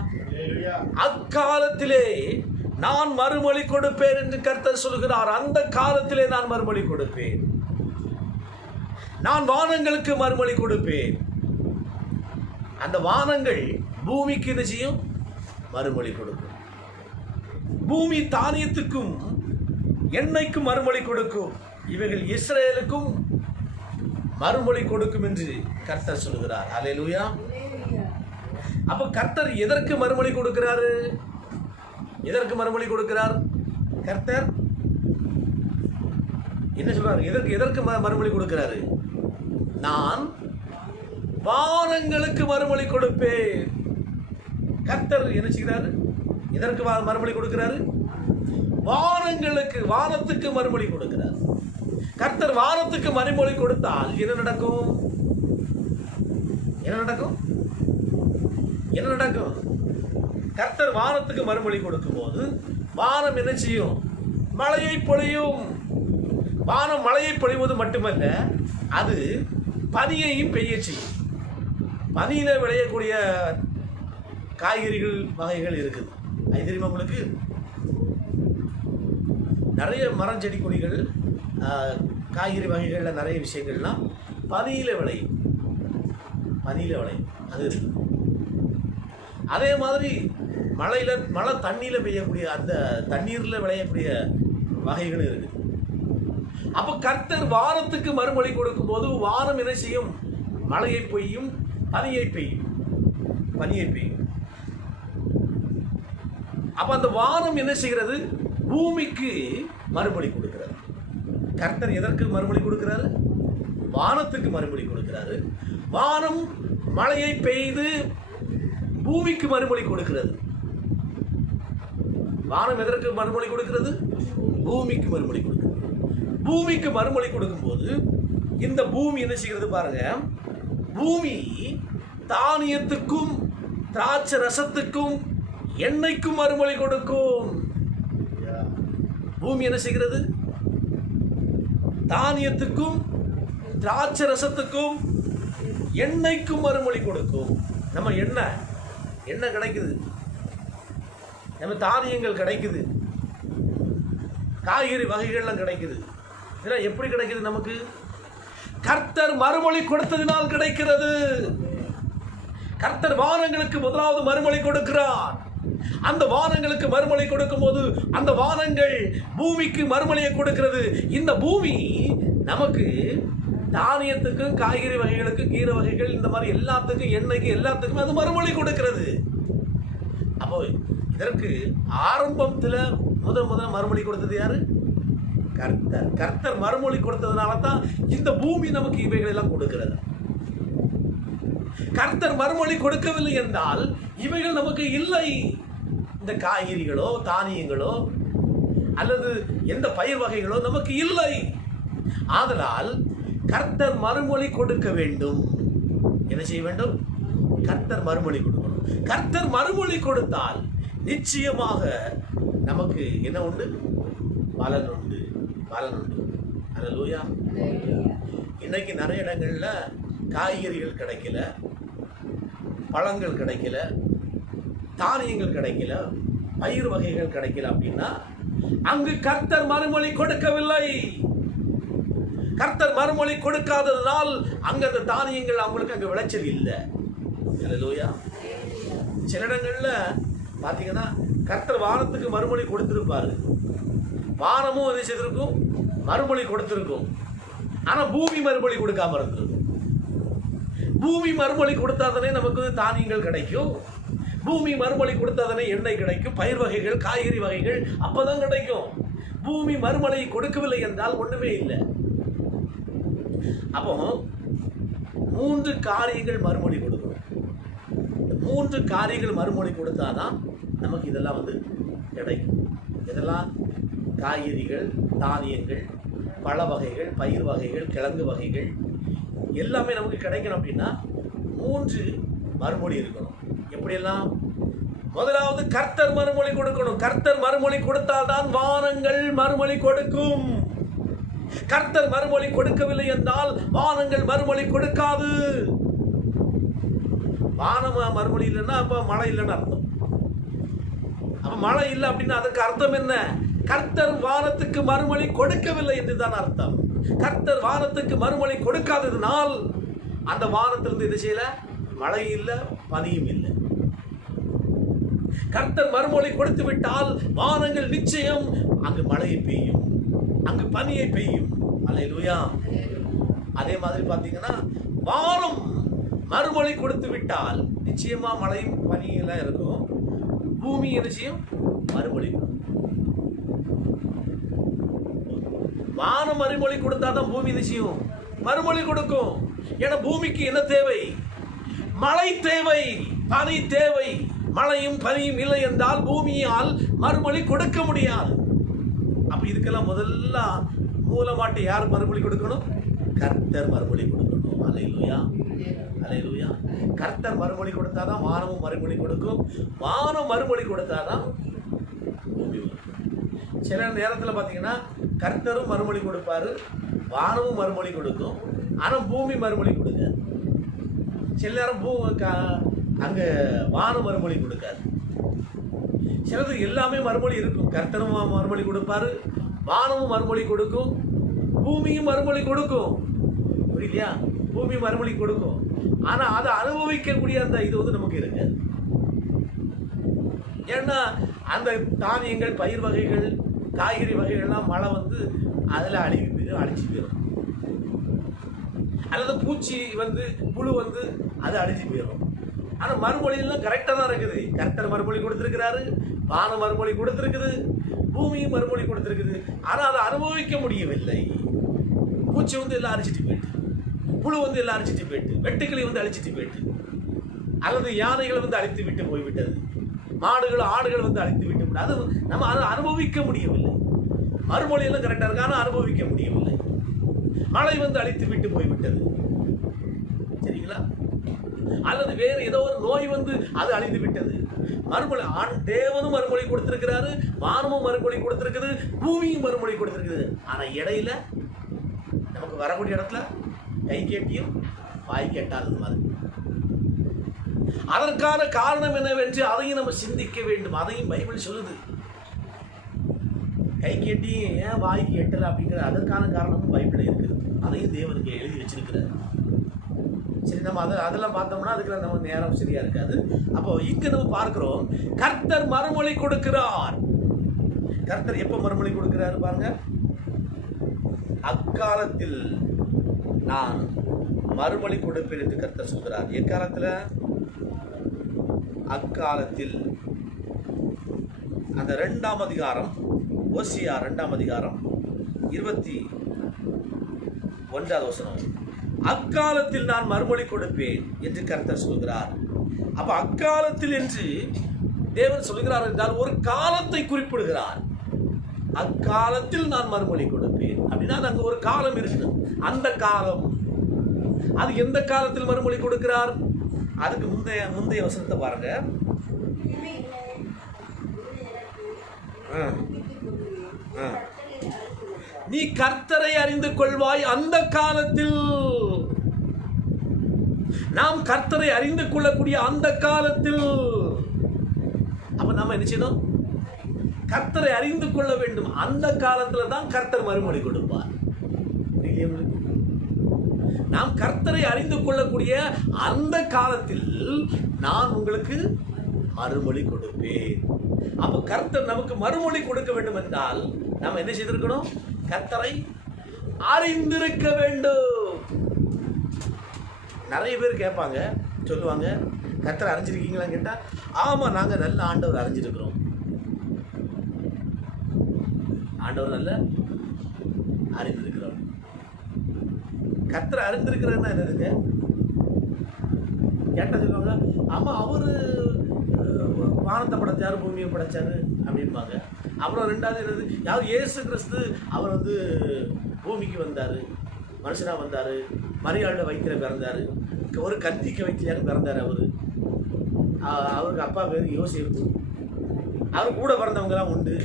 அக்காலத்திலே நான் மறுமொழி கொடுப்பேன் என்று கர்த்தர் சொல்கிறார். அந்த காலத்திலே நான் மறுமொழி கொடுப்பேன். நான் வானங்களுக்கு மறுமொழி கொடுப்பேன். அந்த வானங்கள் பூமிக்கு என்ன செய்யும்? மறுமொழி கொடுக்கும். பூமி தானியத்துக்கும் எண்ணெய்க்கும் மறுமொழி கொடுக்கும், இவைகள் இஸ்ரவேலுக்கும் மறுமொழி கொடுக்கும் என்று கர்த்தர் சொல்கிறார். அல்லேலூயா. அப்ப கர்த்தர் எதற்கு மறுமொழி கொடுக்கிறாரு? எதற்கு மறுமொழி கொடுக்கிறார் கர்த்தர்? என்ன சொல்றாரு? எதற்கு மறுமொழி கொடுக்கிறாரு? நான் வானங்களுக்கு மறுமொழி கொடுப்பேன். கர்த்தர் என்ன செய்கிறாரு? எதற்கு மறுமொழி கொடுக்கிறாரு? வானங்களுக்கு, வானத்துக்கு மறுமொழி கொடுக்கிறார். கர்த்தர் வானத்துக்கு மறுமொழி கொடுத்தால் என்ன நடக்கும்? என்ன நடக்கும்? என்ன நடக்கும்? கர்த்தர் வானத்துக்கு மறுமொழி கொடுக்கும் போது வானம் என்ன செய்யும்? மழையை பொழியும். வானம் மழையை பொழிவது மட்டுமல்ல, அது பனியையும் பெய்ய செய்யும். பனியில விளையக்கூடிய காய்கறிகள் வகைகள் இருக்குது. அது தெரியுமா உங்களுக்கு? நிறைய மரம் செடி கொடிகள் காய்கறி வகைகளில் நிறைய விஷயங்கள்லாம் பனியில் விளையும். பனியில் விளையும் அது இருக்கு. அதே மாதிரி மழை தண்ணியில் பெய்யக்கூடிய அந்த தண்ணீரில் விளையக்கூடிய வகைகள் இருக்கு. அப்போ கர்த்தர் வானத்துக்கு மறுமொழி கொடுக்கும் போது வானம் என்ன செய்யும்? மழையை பெய்யும், பனியை பெய்யும். பனியை பெய்யும். அப்ப அந்த வானம் என்ன செய்கிறது? பூமிக்கு மறுமொழி கொடுக்கிறார். கர்த்தர் எதற்கு மறுமொழி கொடுக்கிறாரு? வானத்துக்கு மறுமொழி கொடுக்கிறாரு. வானம் மழையை பெய்து பூமிக்கு மறுமொழி கொடுக்கிறது. வானம் எதற்கு மறுமொழி கொடுக்கிறது? பூமிக்கு மறுமொழி கொடுக்கிறது. பூமிக்கு மறுமொழி கொடுக்கும் போது இந்த பூமி என்ன செய்கிறது பாருங்க. பூமி தானியத்துக்கும் திராட்சை ரசத்துக்கும் எண்ணெய்க்கும் மறுமொழி கொடுக்கும். பூமி என்ன செய்கிறது? தானியத்துக்கும் திராட்சை ரசத்துக்கும் எண்ணெய்க்கும் மறுமொழி கொடுக்கும். நம்ம எண்ணெய் கிடைக்குது, நம்ம தானியங்கள் கிடைக்குது, காய்கறி வகைகள்லாம் கிடைக்குது. இதெல்லாம் எப்படி கிடைக்குது? நமக்கு கர்த்தர் மறுமொழி கொடுத்ததினால் கிடைக்கிறது. கர்த்தர் வானங்களுக்கு முதலாவது மறுமொழி கொடுக்கிறார். அந்த வானங்களுக்கு மறுமொழி கொடுக்கும் போது அந்த வானங்கள் பூமிக்கு மறுமொழியை கொடுக்கிறது. இந்த பூமி நமக்கு தானியத்துக்கும் காய்கறி வகைகளுக்கும் கீரை வகைகள் இந்த மாதிரி எல்லாத்துக்கும் எண்ணெய்க்கு எல்லாத்துக்கும் அது மறுமொழி கொடுக்கிறது. அப்போ இதற்கு ஆரம்பத்தில் முதல் மறுமொழி கொடுத்தது யாரு? கர்த்தர். கர்த்தர் மறுமொழி கொடுத்ததுனால தான் இந்த பூமி நமக்கு இவைகள் எல்லாம் கொடுக்கிறது. கர்த்தர் மறுமொழி கொடுக்கவில்லை என்றால் இவைகள் நமக்கு இல்லை. இந்த காய்கறிகளோ தானியங்களோ அல்லது எந்த பயிர் வகைகளோ நமக்கு இல்லை. ஆதலால் கர்த்தர் மறுமொழி கொடுக்க வேண்டும். என்ன செய்ய வேண்டும்? கர்த்தர் மறுமொழி கொடுக்கணும். கர்த்தர் மறுமொழி கொடுத்தால் நிச்சயமாக நமக்கு என்ன உண்டு? பலன் உண்டு. அல்லேலூயா. இன்னைக்கு நிறைய இடங்கள்ல காய்கறிகள் கிடைக்கல, பழங்கள் கிடைக்கல, தானியங்கள் கிடைக்கல, பயிர் வகைகள் கிடைக்கல. அப்படின்னா அங்கு கர்த்தர் மறுமொழி கொடுக்கவில்லை. கர்த்தர் மறுமொழி கொடுக்காததால் அங்க அந்த தானியங்கள் அவங்களுக்கு அங்க விளைச்சல் இல்லை. அல்லேலூயா. சில இடங்கள்ல பாத்தீங்கன்னா கர்த்தர் வானத்துக்கு மறுமொழி கொடுத்திருப்பாரு, வானமும் என்ன செய்திருக்கும்? மறுமொழி கொடுத்திருக்கும். ஆனா பூமி மறுமொழி கொடுக்காம இருந்திருக்கும். பூமி மறுமொழி கொடுத்தாதானே நமக்கு தானியங்கள் கிடைக்கும். பூமி மறுமொழி கொடுத்தாதானே எண்ணெய் கிடைக்கும், பயிர் வகைகள் காய்கறி வகைகள் அப்பதான் கிடைக்கும். பூமி மறுமொழி கொடுக்கவில்லை என்றால் ஒண்ணுமே இல்லை. அப்போ 3 காரியங்கள் மறுமொழி கொடுக்கணும். 3 காரியங்கள் மறுமொழி கொடுத்தாதான் நமக்கு இதெல்லாம் வந்து கிடைக்கும். இதெல்லாம் காய்கறிகள், தானியங்கள், பழ வகைகள், பயிர் வகைகள், கிழங்கு வகைகள் எல்லாமே நமக்கு கிடைக்கணும். அப்படின்னா 3 மறுமொழி இருக்கணும். எப்படியெல்லாம்? முதலாவது கர்த்தர் மறுமொழி கொடுக்கணும். கர்த்தர் மறுமொழி கொடுத்தால்தான் வானங்கள் மறுமொழி கொடுக்கும். கர்த்தர் மறுமொழி கொடுக்கவில்லை என்றால் வானங்கள் மறுமொழி கொடுக்காது. வானம் மறுமொழி இல்லைன்னா அப்ப மழை இல்லைன்னு அர்த்தம். அப்ப மழை இல்லை அப்படின்னா அதுக்கு அர்த்தம் என்ன? கர்த்தர் வானத்துக்கு மறுமொழி கொடுக்கவில்லை என்றுதான் அர்த்தம். கர்த்தர் வானத்துக்கு மறுமொழி கொடுக்காததினால் அந்த வானத்திலிருந்து இது செய்யல, மழை இல்லை, பனியும் இல்லை. கர்த்தர் மறுமொழி கொடுத்து விட்டால் வானங்கள் நிச்சயம் அங்கு மழையை பெய்யும், அங்கு பனியை பெய்யும். அல்லேலூயா. அதே மாதிரி பார்த்தீங்கன்னா வானம் மறுமொழி கொடுத்து விட்டால் நிச்சயமா மழையும் பனியெல்லாம் இருக்கும். பூமி நிச்சயம் மறுமொழி கொடுக்கும். வானம் மறுமொழி கொடுத்தாதான் பூமி நிச்சயம் மறுமொழி கொடுக்கும். ஏன்னா பூமிக்கு என்ன தேவை? மழை தேவை, பனி தேவை. மழையும் பனியும் இல்லை என்றால் பூமியால் மறுமொழி கொடுக்க முடியாது. அப்ப இதுக்கெல்லாம் முதல்ல மூலமாட்டு யார் மறுமொழி கொடுக்கணும்? கர்த்தர் மறுமொழி கொடுக்கணும். அல்லேலூயா. அல்லேலூயா. கர்த்தர் மறுமொழி கொடுத்தாதான் வானமும் மறுமொழி கொடுக்கும். வானம் மறுமொழி கொடுத்தாதான் பூமி வரும். சில நேரத்தில் பார்த்தீங்கன்னா கர்த்தரும் மறுமொழி கொடுப்பாரு, வானமும் மறுமொழி கொடுக்கும். ஆனால் பூமி மறுமொழி கொடுக்காது. சில நேரம் அங்கே வானம் மறுமொழி கொடுக்காது. சிலது எல்லாமே மறுமொழி இருக்கும். கர்த்தரும் மறுமொழி கொடுப்பாரு, வானமும் மறுமொழி கொடுக்கும், பூமியும் மறுமொழி கொடுக்கும். புரியலையா? பூமி மறுமொழி கொடுக்கும். ஆனால் அதை அனுபவிக்கக்கூடிய அந்த இது வந்து நமக்கு இருக்கு. ஏன்னா அந்த தானியங்கள், பயிர் வகைகள், காய்கறி வகைகள்லாம் மழை வந்து அதில் அழிச்சு போயிடும். அல்லது பூச்சி வந்து புழு வந்து அது அழிச்சு போயிடும். ஆனால் மறுமொழியெல்லாம் கரெக்டாக தான் இருக்குது. கர்த்தர் மறுமொழி கொடுத்துருக்கிறாரு, வானம் மறுமொழி கொடுத்துருக்குது, பூமியும் மறுமொழி கொடுத்துருக்குது. ஆனால் அதை அனுபவிக்க முடியவில்லை. பூச்சி வந்து எல்லாம் அழிச்சிட்டு போயிட்டு, புழு வந்து எல்லாம் அழிச்சிட்டு போயிட்டு, வெட்டுக்கிளி வந்து அழிச்சிட்டு போயிட்டு, அல்லது யானைகள் வந்து அழித்து விட்டு போய்விட்டது, மாடுகள் ஆடுகள் வந்து அழித்து விட்டு விட்டு அது நம்ம அதை அனுபவிக்க முடியவில்லை. மறுமொழியெல்லாம் கரெக்டாக இருக்கு, ஆனால் அனுபவிக்க முடியவில்லை. மழை வந்து அழித்து விட்டு போய்விட்டது. சரிங்களா? அல்லது வேறு ஏதோ ஒரு நோய் வந்து அது அழிந்து விட்டது. மறுமொழி தேவனும் மறுமொழி கொடுத்திருக்கிறாரு, வானமும் மறுமொழி கொடுத்திருக்குது, பூமியும் மறுமொழி கொடுத்திருக்குது. ஆனா இடையில நமக்கு வரக்கூடிய இடத்துல கை கேட்டியும் வாய் கேட்டாதது மாதிரி. அதற்கான காரணம் என்னவென்று அதையும் நம்ம சிந்திக்க வேண்டும். அதையும் பைபிள் சொல்லுது. கை கேட்டியும் ஏன் வாய்க்கு எட்டல அப்படிங்கிற அதற்கான காரணமும் பைபிள் இருக்குது. அதையும் தேவனுக்கு எழுதி வச்சிருக்கிறார். சரி, நம்ம அதெல்லாம் பார்த்தோம்னா அதுக்கு நம்ம நேரம் சரியா இருக்காது. அப்போ இங்க நம்ம பார்க்கிறோம், கர்த்தர் மறுமொழி கொடுக்கிறார். கர்த்தர் எப்ப மறுமொழி கொடுக்கிறாரு பாருங்க. அக்காலத்தில் நான் மறுமொழி கொடுப்பேன் என்று கர்த்தர் சொல்கிறார். எக்காலத்துல? அக்காலத்தில். அந்த 2ஆம் அதிகாரம், ஓசியா 2ஆம் அதிகாரம் 21வது வசனம். அக்காலத்தில் நான் மறுமொழி கொடுப்பேன் என்று கர்த்தர் சொல்கிறார். அப்ப அக்காலத்தில் என்று தேவன் சொல்கிறார் என்றால் ஒரு காலத்தை குறிப்பிடுகிறார். அக்காலத்தில் நான் மறுமொழி கொடுப்பேன் அப்படின்னா அங்க ஒரு காலம் இருக்கு. அந்த காலம் அது எந்த காலத்தில் மறுமொழி கொடுக்கிறார்? அதுக்கு முந்தைய வசனத்தை பாருங்க. நீ கர்த்தரை அறிந்து கொள்வாய் அந்த காலத்தில். நாம் கர்த்தரை அறிந்து கொள்ளக்கூடிய அந்த காலத்தில். அப்ப நம்ம என்ன செய்யணும்? கர்த்தரை அறிந்து கொள்ள வேண்டும். அந்த காலத்துல தான் கர்த்தர் மறுமொழி கொடுப்பார். நாம் கர்த்தரை அறிந்து கொள்ளக்கூடிய அந்த காலத்தில் நான் உங்களுக்கு மறுமொழி கொடுப்பேன். அப்ப கர்த்தர் நமக்கு மறுமொழி கொடுக்க வேண்டும் என்றால் நாம் என்ன செய்திருக்கணும்? கர்த்தரை அறிந்திருக்க வேண்டும். நிறைய பேர் கேட்பாங்க, சொல்லுவாங்க, கர்த்தரை அறிஞ்சிருக்கீங்களான்னு கேட்டா, ஆமா நாங்க நல்ல ஆண்டவர் அறிஞ்சிருக்கிறோம். ஆண்டவர் நல்ல அறிந்திருக்கிறோம். கர்த்தரை அறிந்திருக்கிறன்னா என்னதுங்க? கேட்டா சொல்லுவாங்க, ஆமா அவரு வானத்தை படைச்சாரு, பூமியை படைச்சாரு அப்படின்பாங்க. அப்புறம் 2வது என்னது? யார்? இயேசு கிறிஸ்து அவர் வந்து பூமிக்கு வந்தாரு, மனுஷனா வந்தாரு, மரியாதை வயிற்றுல பிறந்தாரு, ஒரு கத்திக்கு வயிற்றுலையாரு பிறந்தாரு. அவருக்கு அப்பா பேர் யோசேப்பு. அவர் கூட பிறந்தவங்கலாம் உண்டு.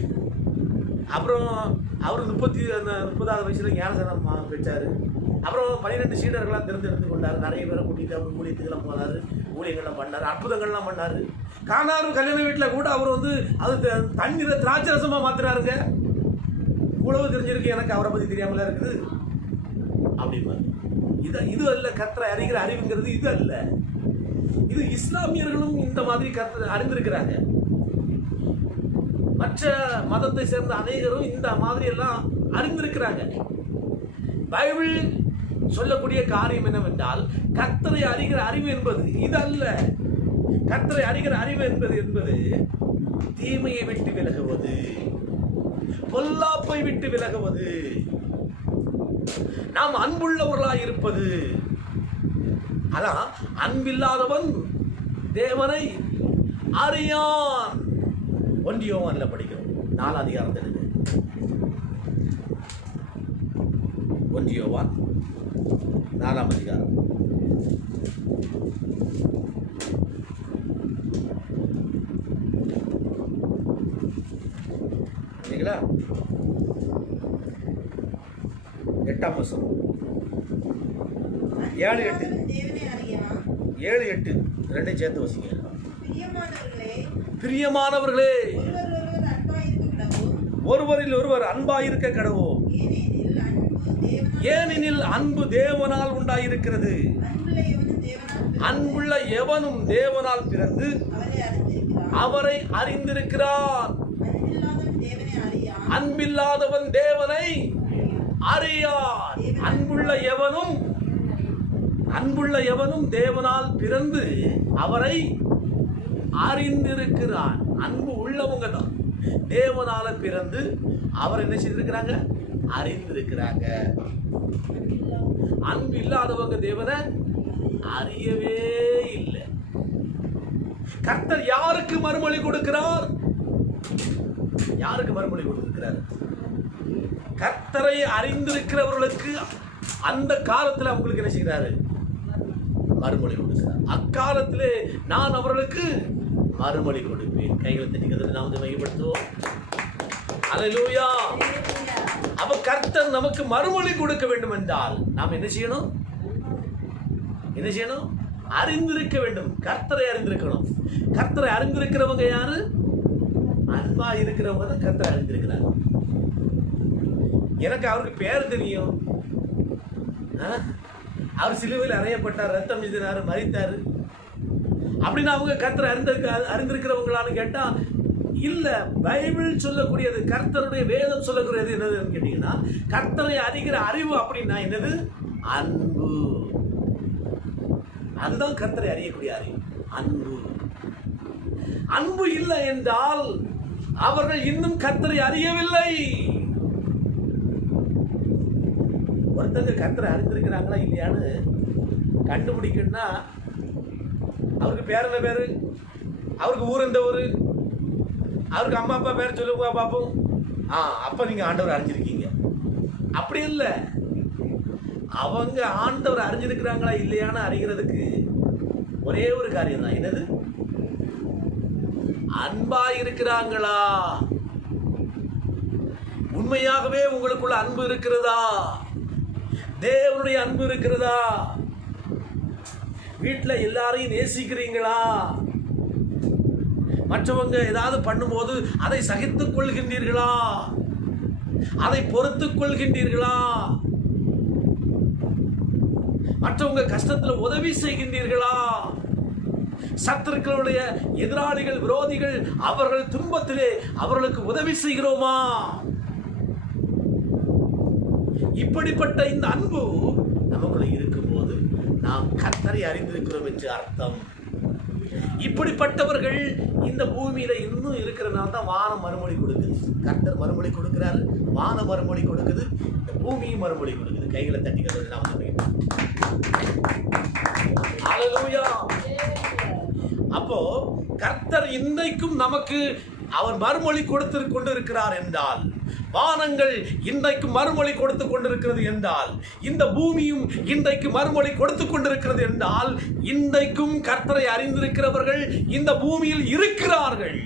அப்புறம் அவர் 30வது வயசுல ஞானஸ்நானம் பெற்றாரு. அப்புறம் 12 சீடர்கள்லாம் தேர்ந்தெடுத்து கொண்டாரு. நிறைய பேரை கூட்டிட்டு அவர் ஊழியத்துக்கெல்லாம் போனாரு, ஊழியங்கள்லாம் பண்ணாரு, அற்புதங்கள்லாம் பண்ணாரு. கானாரு கல்யாண வீட்டில் கூட அவர் வந்து அது தண்ணீரை திராட்சை ரசமா மாத்துறாருங்க. உழவு தெரிஞ்சிருக்கு, எனக்கு அவரை பத்தி தெரியாமல இருக்குது அப்படிமா. இது அல்ல கர்த்தரை அறிகிற அறிவுங்கிறது. இது அல்ல. இது இஸ்லாமியர்களும் இந்த மாதிரி கர்த்தரை அறிந்திருக்கிறாங்க. மற்ற மதத்தை சேர்ந்த அநேகரும் இந்த மாதிரி எல்லாம் அறிந்திருக்கிறாங்க. பைபிள் சொல்லக்கூடிய காரியம் என்னவென்றால், கர்த்தரை அறிகிற அறிவு என்பது இது அல்ல. கர்த்தரை அறிகிற அறிவு என்பது தீமையை விட்டு விலகுவது, பொல்லாப்பை விட்டு விலகுவது, நாம் அன்புள்ளவர்களாய் இருப்பது. அதான் அன்பில்லாதவன் தேவனை அறியான். 1 யோவான்ல படிக்கிறோம், 4ஆம் அதிகாரத்தில். 1 யோவான் 4ஆம் அதிகாரம். சரிங்களா? 8ஆம் வசனம். 7-8 ரெண்டையும் சேர்த்து வசிங்க. பிரியமானவர்களே, ஒருவரில் ஒருவர் அன்பாயிருக்க கடவோம். ஏனெனில் அன்பு தேவனால் உண்டாயிருக்கிறது. அன்புள்ள எவனும் தேவனால் பிறந்து அவரை அறிந்திருக்கிறான். அன்பில்லாதவன் தேவனை அறியான். அன்புள்ள எவனும் தேவனால் பிறந்து அவரை அறிந்திருக்கிறான். அன்பு உள்ளவங்க தான் தேவனால பிறந்து அவர் என்ன செய்திருக்கிறாங்க? அறிந்திருக்கிறாங்க. அன்பு இல்லாதவங்க தேவனை அறியவே இல்லை. கர்த்தர் யாருக்கு மறுமொழி கொடுக்கிறார்? யாருக்கு மறுமொழி கொடுத்திருக்கிறார்? கர்த்தரை அறிந்திருக்கிறவர்களுக்கு அந்த காலத்தில் அவங்களுக்கு என்ன செய்கிறாரு? மறுமொழி கொடுக்கிறார். அக்காலத்திலே நான் அவர்களுக்கு மறுமொழி கொடுப்பேன். கைகளை தட்டிக்கிறதை நாம் மையப்படுத்துவோம். அல்லேலூயா. அப்ப கர்த்தர் நமக்கு மறுமொழி கொடுக்க வேண்டும் என்றால் நாம் என்ன செய்யணும்? என்ன செய்யணும்? அறிந்திருக்க வேண்டும். கர்த்தரை அறிந்திருக்கணும். கர்த்தரை அறிந்திருக்கிறவங்க யாரு? அன்பா இருக்கிறவங்க தான் கர்த்தரை அறிந்திருக்கிறாங்க. எனக்கு அவருக்கு பேர் தெரியும். அவர் சிலுவையில் அறையப்பட்டார், ரத்தம் சிந்தினார், மரித்தார் அப்படின்னு அவங்க கர்த்தரை அறிந்திருக்கிறவங்களான்னு கேட்டா இல்ல. பைபிள் சொல்லக்கூடியது, கர்த்தருடைய வேதம் சொல்லக்கூடியது என்னதுன்னு கேட்டீங்கன்னா, கர்த்தரை அறிகிற அறிவு அப்படின்னா என்னது? அன்பு. அதுதான் கர்த்தரை அறியக்கூடிய அறிவு, அன்பு. அன்பு இல்லை என்றால் அவர்கள் இன்னும் கர்த்தரை அறியவில்லை. ஒருத்தங்க கர்த்தரை அறிந்திருக்கிறாங்களா இல்லையான்னு கண்டுபிடிக்கணும்னா அவருக்கு பேர் என்ன பேரு, அவருக்கு ஊர் எந்த ஊரு, அவருக்கு அம்மா அப்பா பேர் சொல்லுங்க பாப்போம். அப்ப நீங்க ஆண்டவர் அறிஞ்சிருக்கீங்க. அப்படி இல்லை. அவங்க ஆண்டவர் அறிஞ்சிருக்கிறாங்களா இல்லையான்னு அறிகிறதுக்கு ஒரே ஒரு காரியம் தான். என்னது? அன்பா இருக்கிறாங்களா? உண்மையாகவே உங்களுக்குள்ள அன்பு இருக்கிறதா? தேவனுடைய அன்பு இருக்கிறதா? வீட்டில் எல்லாரையும் நேசிக்கிறீங்களா? மற்றவங்க ஏதாவது பண்ணும்போது அதை சகித்துக் கொள்கின்றீர்களா? அதை பொறுத்துக் கொள்கின்றீர்களா? மற்றவங்க கஷ்டத்தில் உதவி செய்கின்றீர்களா? சத்துருக்களுடைய எதிராளிகள், விரோதிகள், அவர்கள் துன்பத்திலே அவர்களுக்கு உதவி செய்கிறோமா? இப்படிப்பட்ட இந்த அன்பு நமக்குள்ள இருக்கும்போது நாம் கர்த்தரை அறிந்திருக்கிறோம் என்று அர்த்தம். இப்படிப்பட்டவர்கள் இந்த பூமியில இன்னும் இருக்கிறனால தான் வானம் மறுமொழி கொடுக்குது. கர்த்தர் மறுமொழி கொடுக்கிறாரு, வானம் மறுமொழி கொடுக்குது, இந்த பூமியும் மறுமொழி கொடுக்குது. கைகளை தட்டிக்கிறது நாம் ஹல்லேலூயா. அப்போ கர்த்தர் இன்றைக்கும் நமக்கு அவர் மறுமொழி கொடுத்து கொண்டிருக்கிறார் என்றால், வானங்கள் இன்றைக்கு மறுமொழி கொடுத்து கொண்டிருக்கிறது என்றால், இந்த பூமியும் இன்றைக்கு மறுமொழி கொடுத்து கொண்டிருக்கிறது என்றால், இன்றைக்கும் கர்த்தரை அறிந்திருக்கிறவர்கள் இந்த பூமியில் இருக்கிறார்கள்.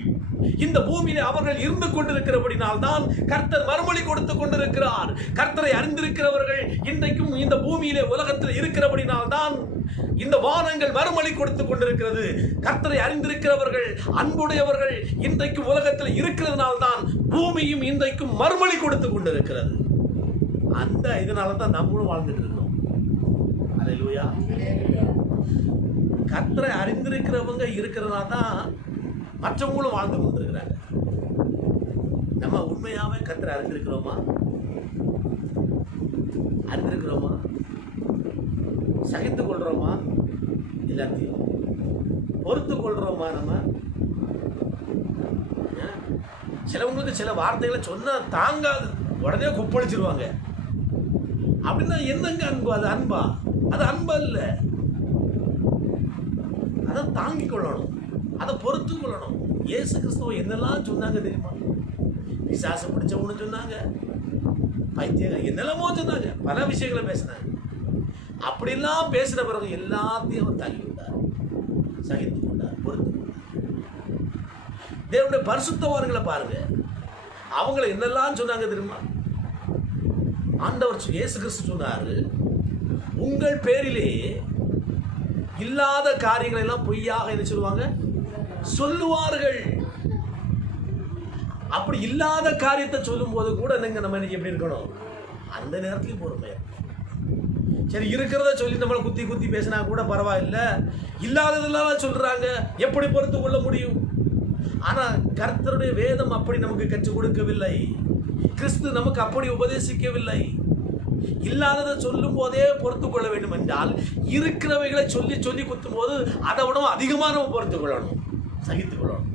இந்த பூமியில் அவர்கள் இருந்து கொண்டிருக்கிறபடினால் தான் கர்த்தர் மறுமொழி கொடுத்து கொண்டிருக்கிறார். கர்த்தரை அறிந்திருக்கிறவர்கள் இன்றைக்கும் இந்த பூமியிலே உலகத்தில் இருக்கிறபடினால் தான் இந்த வானங்கள் மறுமொழி கொடுத்து கொண்டிருக்கிறது. கர்த்தரை அறிந்திருக்கிறவர்கள், அன்புடையவர்கள் இன்றைக்கு உலகத்தில் இருக்கிறதுனால தான் பூமியும் இன்றைக்கும் மறுமொழி கொடுத்து கொண்டிருக்கிறது. அந்த இதனால தான் நம்மளும் வாழ்ந்துட்டு இருக்கோம். அல்லேலூயா. கர்த்தரை அறிந்திருக்கிறவங்க இருக்கிறதுனால தான் மற்றவங்களும் வாழ்ந்து கொண்டிருக்கிறாங்க. நம்ம உண்மையாவே கர்த்தரை அறிந்திருக்கிறோமா? அறிந்திருக்கிறோமா? சகித்துக் கொள்றோமா? எல்லாத்தையும் பொறுத்து கொள்றோமா? நம்ம சிலவங்களுக்கு சில வார்த்தைகளை சொன்னா தாங்காது, உடனே குப்பளிச்சிருவாங்க. அப்படின்னா என்னங்க அன்பு? அது அன்பா? அது அன்பா இல்லை. அதை தாங்கிக் கொள்ளணும், அதை பொறுத்து கொள்ளணும். இயேசு கிறிஸ்துவ என்னெல்லாம் சொன்னாங்க தெரியுமா? பிசாசு பிடிச்சவனு சொன்னாங்க, பைத்தியம் என்னெல்லாமோ சொன்னாங்க, பல விஷயங்களை பேசினாங்க. அப்படிலாம் பேசின பிறகு எல்லாத்தையும் அவர் தாங்கி கொண்டார், சகித்து கொண்டார், பொறுத்து கொண்டார். தேவனுடைய பரிசுத்தவான்களை பாருங்க, அவங்களை என்னெல்லாம் சொன்னாங்க தெரியுமா? ஆண்டவர் இயேசு கிறிஸ்து சொன்னாரு, உங்கள் பேரிலே இல்லாத காரியங்களை எல்லாம் பொய்யாக என்ன சொல்லுவாங்க? சொல்லுவார்கள். அப்படி இல்லாத காரியத்தை சொல்லும் போது கூட நம்ம எப்படி இருக்கணும்? அந்த நேரத்திலையும் பொறுமையா. சரி, இருக்கிறத சொல்லி நம்மளை குத்தி குத்தி பேசினா கூட பரவாயில்ல, இல்லாததெல்லாம் சொல்றாங்க, எப்படி பொறுத்து கொள்ள முடியும்? ஆனா கர்த்தருடைய வேதம் அப்படி நமக்கு கற்றுக் கொடுக்கவில்லை. கிறிஸ்து நமக்கு அப்படி உபதேசிக்கவில்லை. இல்லாததை சொல்லும் போதே பொறுத்து கொள்ள வேண்டும் என்றால், இருக்கிறவைகளை சொல்லி சொல்லி குத்தும் போது அதை விட அதிகமாக நம்ம பொறுத்து கொள்ளணும், சகித்துக் கொள்ளணும்.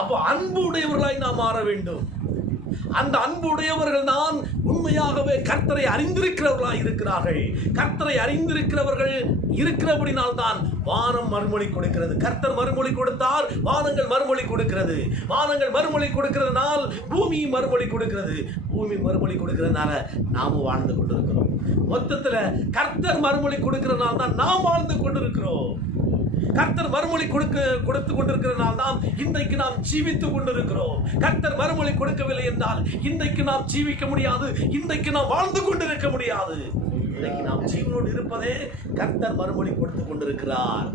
அப்போ அன்பு உடையவர்களாய் நாம் மாற வேண்டும். அந்த அன்பு உடையவர்கள் தான் உண்மையாகவே கர்த்தரை அறிந்திருக்கிறவர்களாய் இருக்கிறார்கள். கர்த்தரை அறிந்திருக்கிறவர்கள் இருக்கிறபடினால் தான் வானம் மறுமொழி கொடுக்கிறது. கர்த்தர் மறுமொழி கொடுத்தார், வானங்கள் மறுமொழி கொடுக்கிறது. வானங்கள் மறுமொழி கொடுக்கிறதுனால் பூமி மறுமொழி கொடுக்கிறது. பூமி மறுமொழி கொடுக்கிறதுனால நாமும் வாழ்ந்து கொண்டிருக்கிறோம். மொத்தத்துல கர்த்தர் மறுமொழி கொடுக்கிறனால தான் நாம் வாழ்ந்து கொண்டிருக்கிறோம். கர்த்தர் மறுமொழி கொடுத்து கொண்டிருக்கிறனால தான் இன்றைக்கு நாம் ஜீவித்துக் கொண்டிருக்கிறோம். கர்த்தர் மறுமொழி கொடுக்கவில்லை என்றால் இன்றைக்கு நாம் ஜீவிக்க முடியாது, இன்றைக்கு நாம் வாழ்ந்து கொண்டிருக்க முடியாது. இன்றைக்கு நாம் ஜீவனோடு இருப்பதே கர்த்தர் மறுமொழி கொடுத்து கொண்டிருக்கிறார்.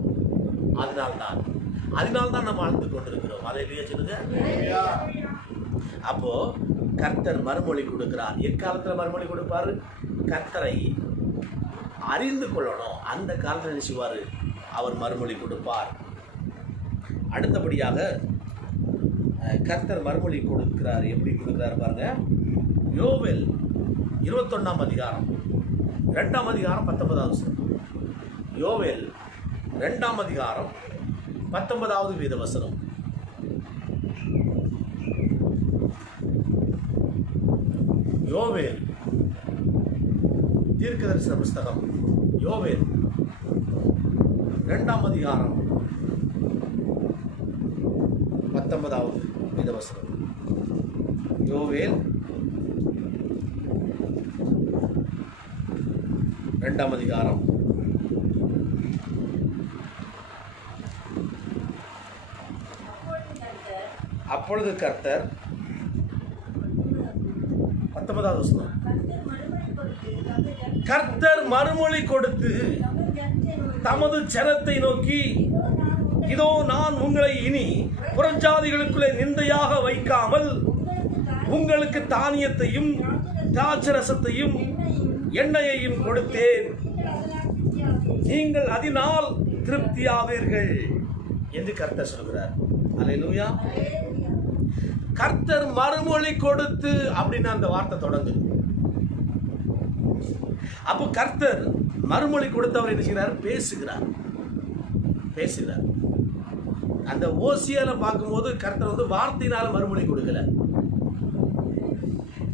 அதனால்தான் நாம் வாழ்ந்து கொண்டிருக்கிறோம். அல்லேலூயா சொல்லுங்க. அப்போ கர்த்தர் மறுமொழி கொடுக்கிறார். எக்காலத்துல மறுமொழி கொடுப்பாரு? கர்த்தரை அறிந்து கொள்ளணும். அந்த காலத்தில் என்ன செய்வாரு? அவர் மறுமொழி கொடுப்பார். அடுத்தபடியாக கர்த்தர் மறுமொழி கொடுக்கிறார். எப்படி கொடுக்கிறார் பாருங்க. யோவேல் 21 அதிகாரம் 2 அதிகாரம் 19. யோவேல் 2 அதிகாரம் 19 வேதவசனம். யோவேல் தீர்க்கதரிசன புஸ்தகம் யோவேல் 2 அதிகாரம் 19 வேதவசனம். யோவேல் 2 அதிகாரம் அப்பொழுது கர்த்தர் 19 வசனம். கர்த்தர் மறுமொழி கொடுத்து தமது ஜனத்தை நோக்கி, இதோ நான் உங்களை இனி புறஜாதிகளுக்குள்ளே நிந்தையாக வைக்காமல் உங்களுக்கு தானியத்தையும் திராட்சரசத்தையும் எண்ணெயையும் கொடுத்தேன், நீங்கள் அதனால் திருப்தியாவீர்கள் என்று கர்த்தர் சொல்கிறார். அல்லேலூயா. கர்த்தர் மறுமொழி கொடுத்து அப்படின்னு அந்த வார்த்தை தொடங்குது. அப்போ கர்த்தர் மறுமொழி கொடுத்தவர் என்ன செய்கிறார்? பேசுகிறார். அந்த ஓசியால பார்க்கும்போது கர்த்தர் வார்த்தையினால மறுமொழி கொடுக்கல.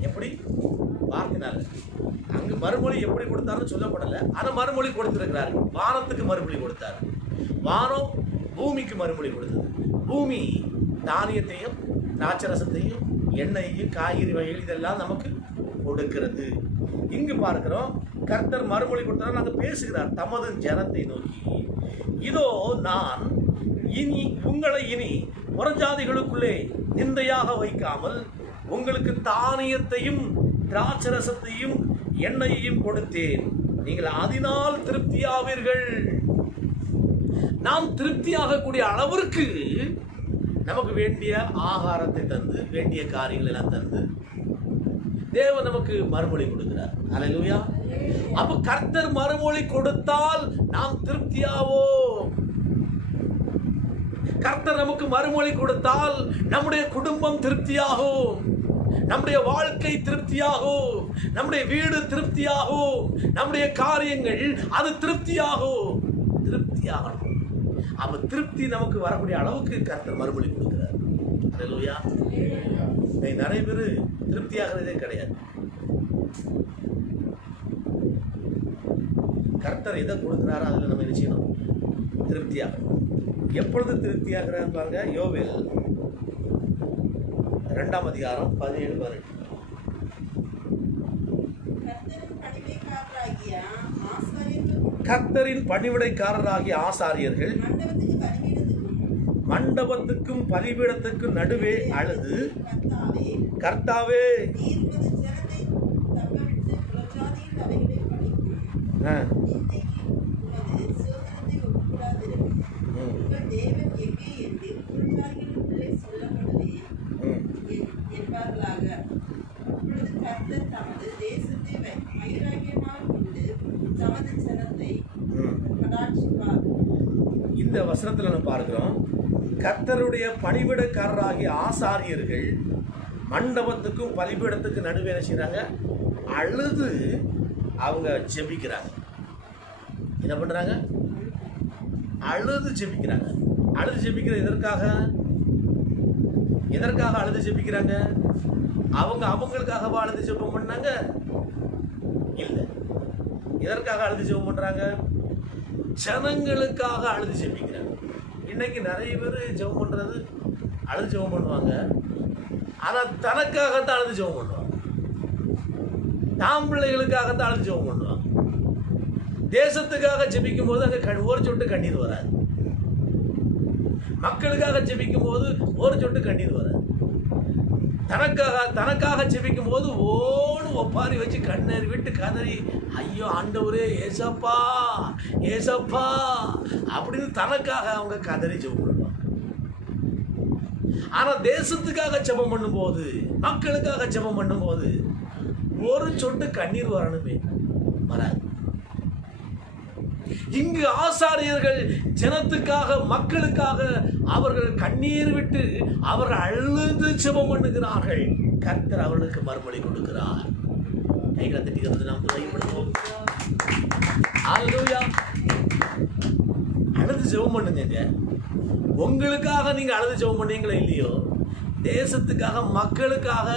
எப்படி? வார்த்தையினால. அங்கு மறுமொழி எப்படி கொடுத்தாருன்னு சொல்லப்படல. ஆனா மறுமொழி கொடுத்திருக்கிறார். வானத்துக்கு மறுமொழி கொடுத்தார். வானம் பூமிக்கு மறுமொழி கொடுத்தது. பூமி தானியத்தையும் திராட்சரசத்தையும் எண்ணெயையும் காய்கறி வகைகள் இதெல்லாம் நமக்கு கொடுக்கிறது. இங்கு பார்க்கிறோம் கர்த்தர் மறுமொழி கொடுத்தார். நாங்கள் பேசுகிறார் தமது ஜனத்தை நோக்கி, இதோ நான் உங்களை இனி புறஜாதிகளுக்குள்ளே நிந்தையாக வைக்காமல் உங்களுக்கு தானியத்தையும் திராட்சரசத்தையும் எண்ணெயையும் கொடுத்தேன், நீங்கள் அதனால் திருப்தியாவீர்கள். நாம் திருப்தியாகக்கூடிய அளவிற்கு நமக்கு வேண்டிய ஆகாரத்தை தந்து, வேண்டிய காரியங்கள் எல்லாம் தந்து தேவன் நமக்கு மறுமொழி கொடுக்கிறார். அல்லேலூயா. அப்ப கர்த்தர் மறுமொழி கொடுத்தால் நாம் திருப்தியாவோம். கர்த்தர் நமக்கு மறுமொழி கொடுத்தால் நம்முடைய குடும்பம் திருப்தியாகும், நம்முடைய வாழ்க்கை திருப்தியாகும், நம்முடைய வீடு திருப்தியாகும், நம்முடைய காரியங்கள் அது திருப்தியாகும். அப்ப திருப்தி நமக்கு வரக்கூடிய அளவுக்கு கர்த்தர் மறுமொழி கொடுக்கிறார். அல்லேலூயா. நிறைய பேர் திருப்தியாகிறதே கிடையாது. கர்த்தர் எதை கொடுக்கிறாரோ அதுல நம்ம என்ன செய்யணும்? திருப்தியாகணும். எப்பொழுது திருப்தியாகிறார் பாருங்க. யோவேல் 2 அதிகாரம் 17-18. கர்த்தரின் பணிவிடைக்காரராகிய ஆசாரியர்கள் மண்டபத்துக்கும் பலிபீடத்துக்கும் நடுவே அழுது, கர்த்தாவே இந்த வசனத்துல நம்ம பார்க்கிறோம், கர்த்தருடைய பணிவிடைக்காரராகிய ஆசாரியர்கள் மண்டபத்துக்கும் பலிபீடத்துக்கு நடுவே என்ன செய்றாங்க? அழுது அவங்க ஜெபிக்கிறாங்க. என்ன பண்றாங்க? அழுது ஜெபிக்கிறாங்க. அழுது ஜெபிக்கிறது எதற்காக? அழுது ஜெபிக்கிறாங்க? அவங்களுக்காகவா அழுது ஜெபம் பண்ணாங்க? இல்ல. எதற்காக அழுது ஜெபம் பண்றாங்க? ஜனங்களுக்காக அழுது ஜெபிக்கிறாங்க. இன்னைக்கு நிறைய பேர் ஜெபம் பண்றது அழுது ஜெபம் பண்ணுவாங்க, ஆனா தனக்காகத்தான் அழுது ஜெபம் பண்ணுவாங்க, தாம் பிள்ளைகளுக்காகத்தான் அழுது ஜெபம் பண்ணுவாங்க. தேசத்துக்காக ஜெபிக்கும் போது அங்க ஒரு சொட்டு கண்ணீர் வராது. மக்களுக்காக ஜெபிக்கும் போது ஒரு சொட்டு கண்ணீர் வராது. தனக்காக ஜெபிக்கும் போது ஓடு ஒப்பாரி வச்சு கண்ணீர் விட்டு கதறி, ஐயோ ஆண்டவரே ஏசப்பா ஏசப்பா அப்படின்னு தனக்காக அவங்க கதறி ஜெபம் பண்ணுவாங்க. ஆனா தேசத்துக்காக ஜெபம் பண்ணும்போது, மக்களுக்காக ஜெபம் பண்ணும்போது ஒரு சொட்டு கண்ணீர் வரணுமே, வராது. இங்கு ஆசாரியர்கள் ஜனத்துக்காக மக்களுக்காக அவர்கள் கண்ணீர் விட்டு அவர்கள் அழுது ஜெபம் பண்ணுகிறார்கள். கர்த்தர் அவர்களுக்கு மறுமொழி கொடுக்கிறார். கைகளை தட்டி நாம் துணைப்படுவோம். ஹல்லேலூயா. அழுது ஜெபம் பண்ணுங்க. உங்களுக்காக நீங்க அழுது ஜெபம் பண்ணீங்களா இல்லையோ, தேசத்துக்காக மக்களுக்காக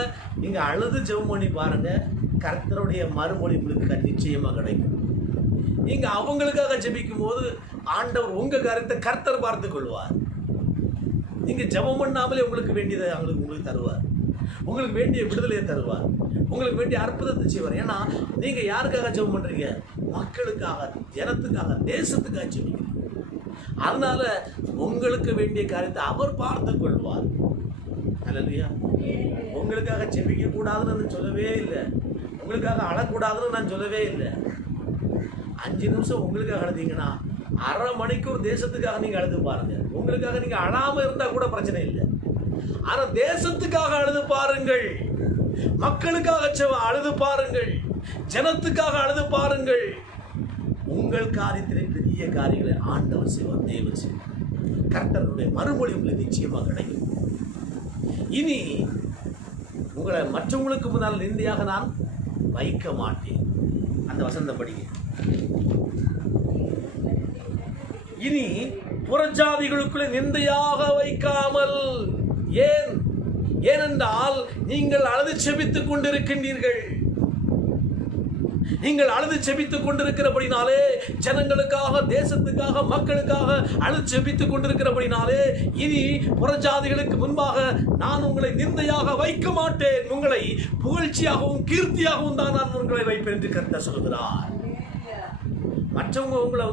நீங்க அழுது ஜெபம் பண்ணி பாருங்க. கர்த்தருடைய மறுமொழி உங்களுக்கு நிச்சயமா கிடைக்கும். நீங்க அவங்களுக்காக ஜெபிக்கும் போது ஆண்டவர் உங்க காரியத்தை கர்த்தர் பார்த்துக் கொள்வார். நீங்க ஜெபம் பண்ணாமலே உங்களுக்கு வேண்டியதை உங்களுக்கு தருவார். உங்களுக்கு வேண்டிய விடுதலையை தருவார். உங்களுக்கு வேண்டிய அற்புதத்தை செய்வார். ஏன்னா நீங்க யாருக்காக ஜெபம் பண்றீங்க? மக்களுக்காக, ஜனத்துக்காக, தேசத்துக்காக ஜெபிக்கிறீங்க. அதனால உங்களுக்கு வேண்டிய காரியத்தை அவர் பார்த்துக் கொள்வார். அல்லேலூயா. உங்களுக்காக ஜெபிக்க கூடாதுன்னு நான் சொல்லவே இல்லை. உங்களுக்காக அழக்கூடாதுன்னு நான் சொல்லவே இல்லை. 5 நிமிஷம் உங்களுக்காக அழுதீங்கன்னா அரை மணிக்கூர் தேசத்துக்காக நீங்க அழுது பாருங்க. உங்களுக்காக நீங்க அழாம இருந்தா கூட பிரச்சனை இல்லை. ஆனா தேசத்துக்காக அழுது பாருங்கள், மக்களுக்காக அழுது பாருங்கள், ஜனத்துக்காக அழுது பாருங்கள். உங்கள் காரியத்திலே பெரிய காரியங்களை ஆண்டவர் செய்வார், தேவன் செய்வார். கர்த்தருடைய மறுமொழி உங்களுக்கு நிச்சயமாக கிடைக்கும். இனி உங்களை மற்றவங்களுக்கு முன்னால் நிந்தையாக நான் வைக்க மாட்டேன். அந்த வசனம் படிங்க. இனி புறஜாதிகளுக்குள்ளே நிந்தையாக வைக்காமல். ஏனென்றால் நீங்கள் அழுது செபித்துக் கொண்டிருக்கின்றீர்கள். நீங்கள் அழுது செபித்துக் கொண்டிருக்கிறபடினாலே, ஜனங்களுக்காக, தேசத்துக்காக, மக்களுக்காக அழுது செபித்துக் கொண்டிருக்கிறபடினாலே, இனி புறஜாதிகளுக்கு முன்பாக நான் உங்களை நிந்தையாக வைக்க மாட்டேன். உங்களை புகழ்ச்சியாகவும் கீர்த்தியாகவும் தான் நான் உங்களை வைப்பேன் என்று கர்த்தர் சொல்கிறார். மற்றவங்க உங்களை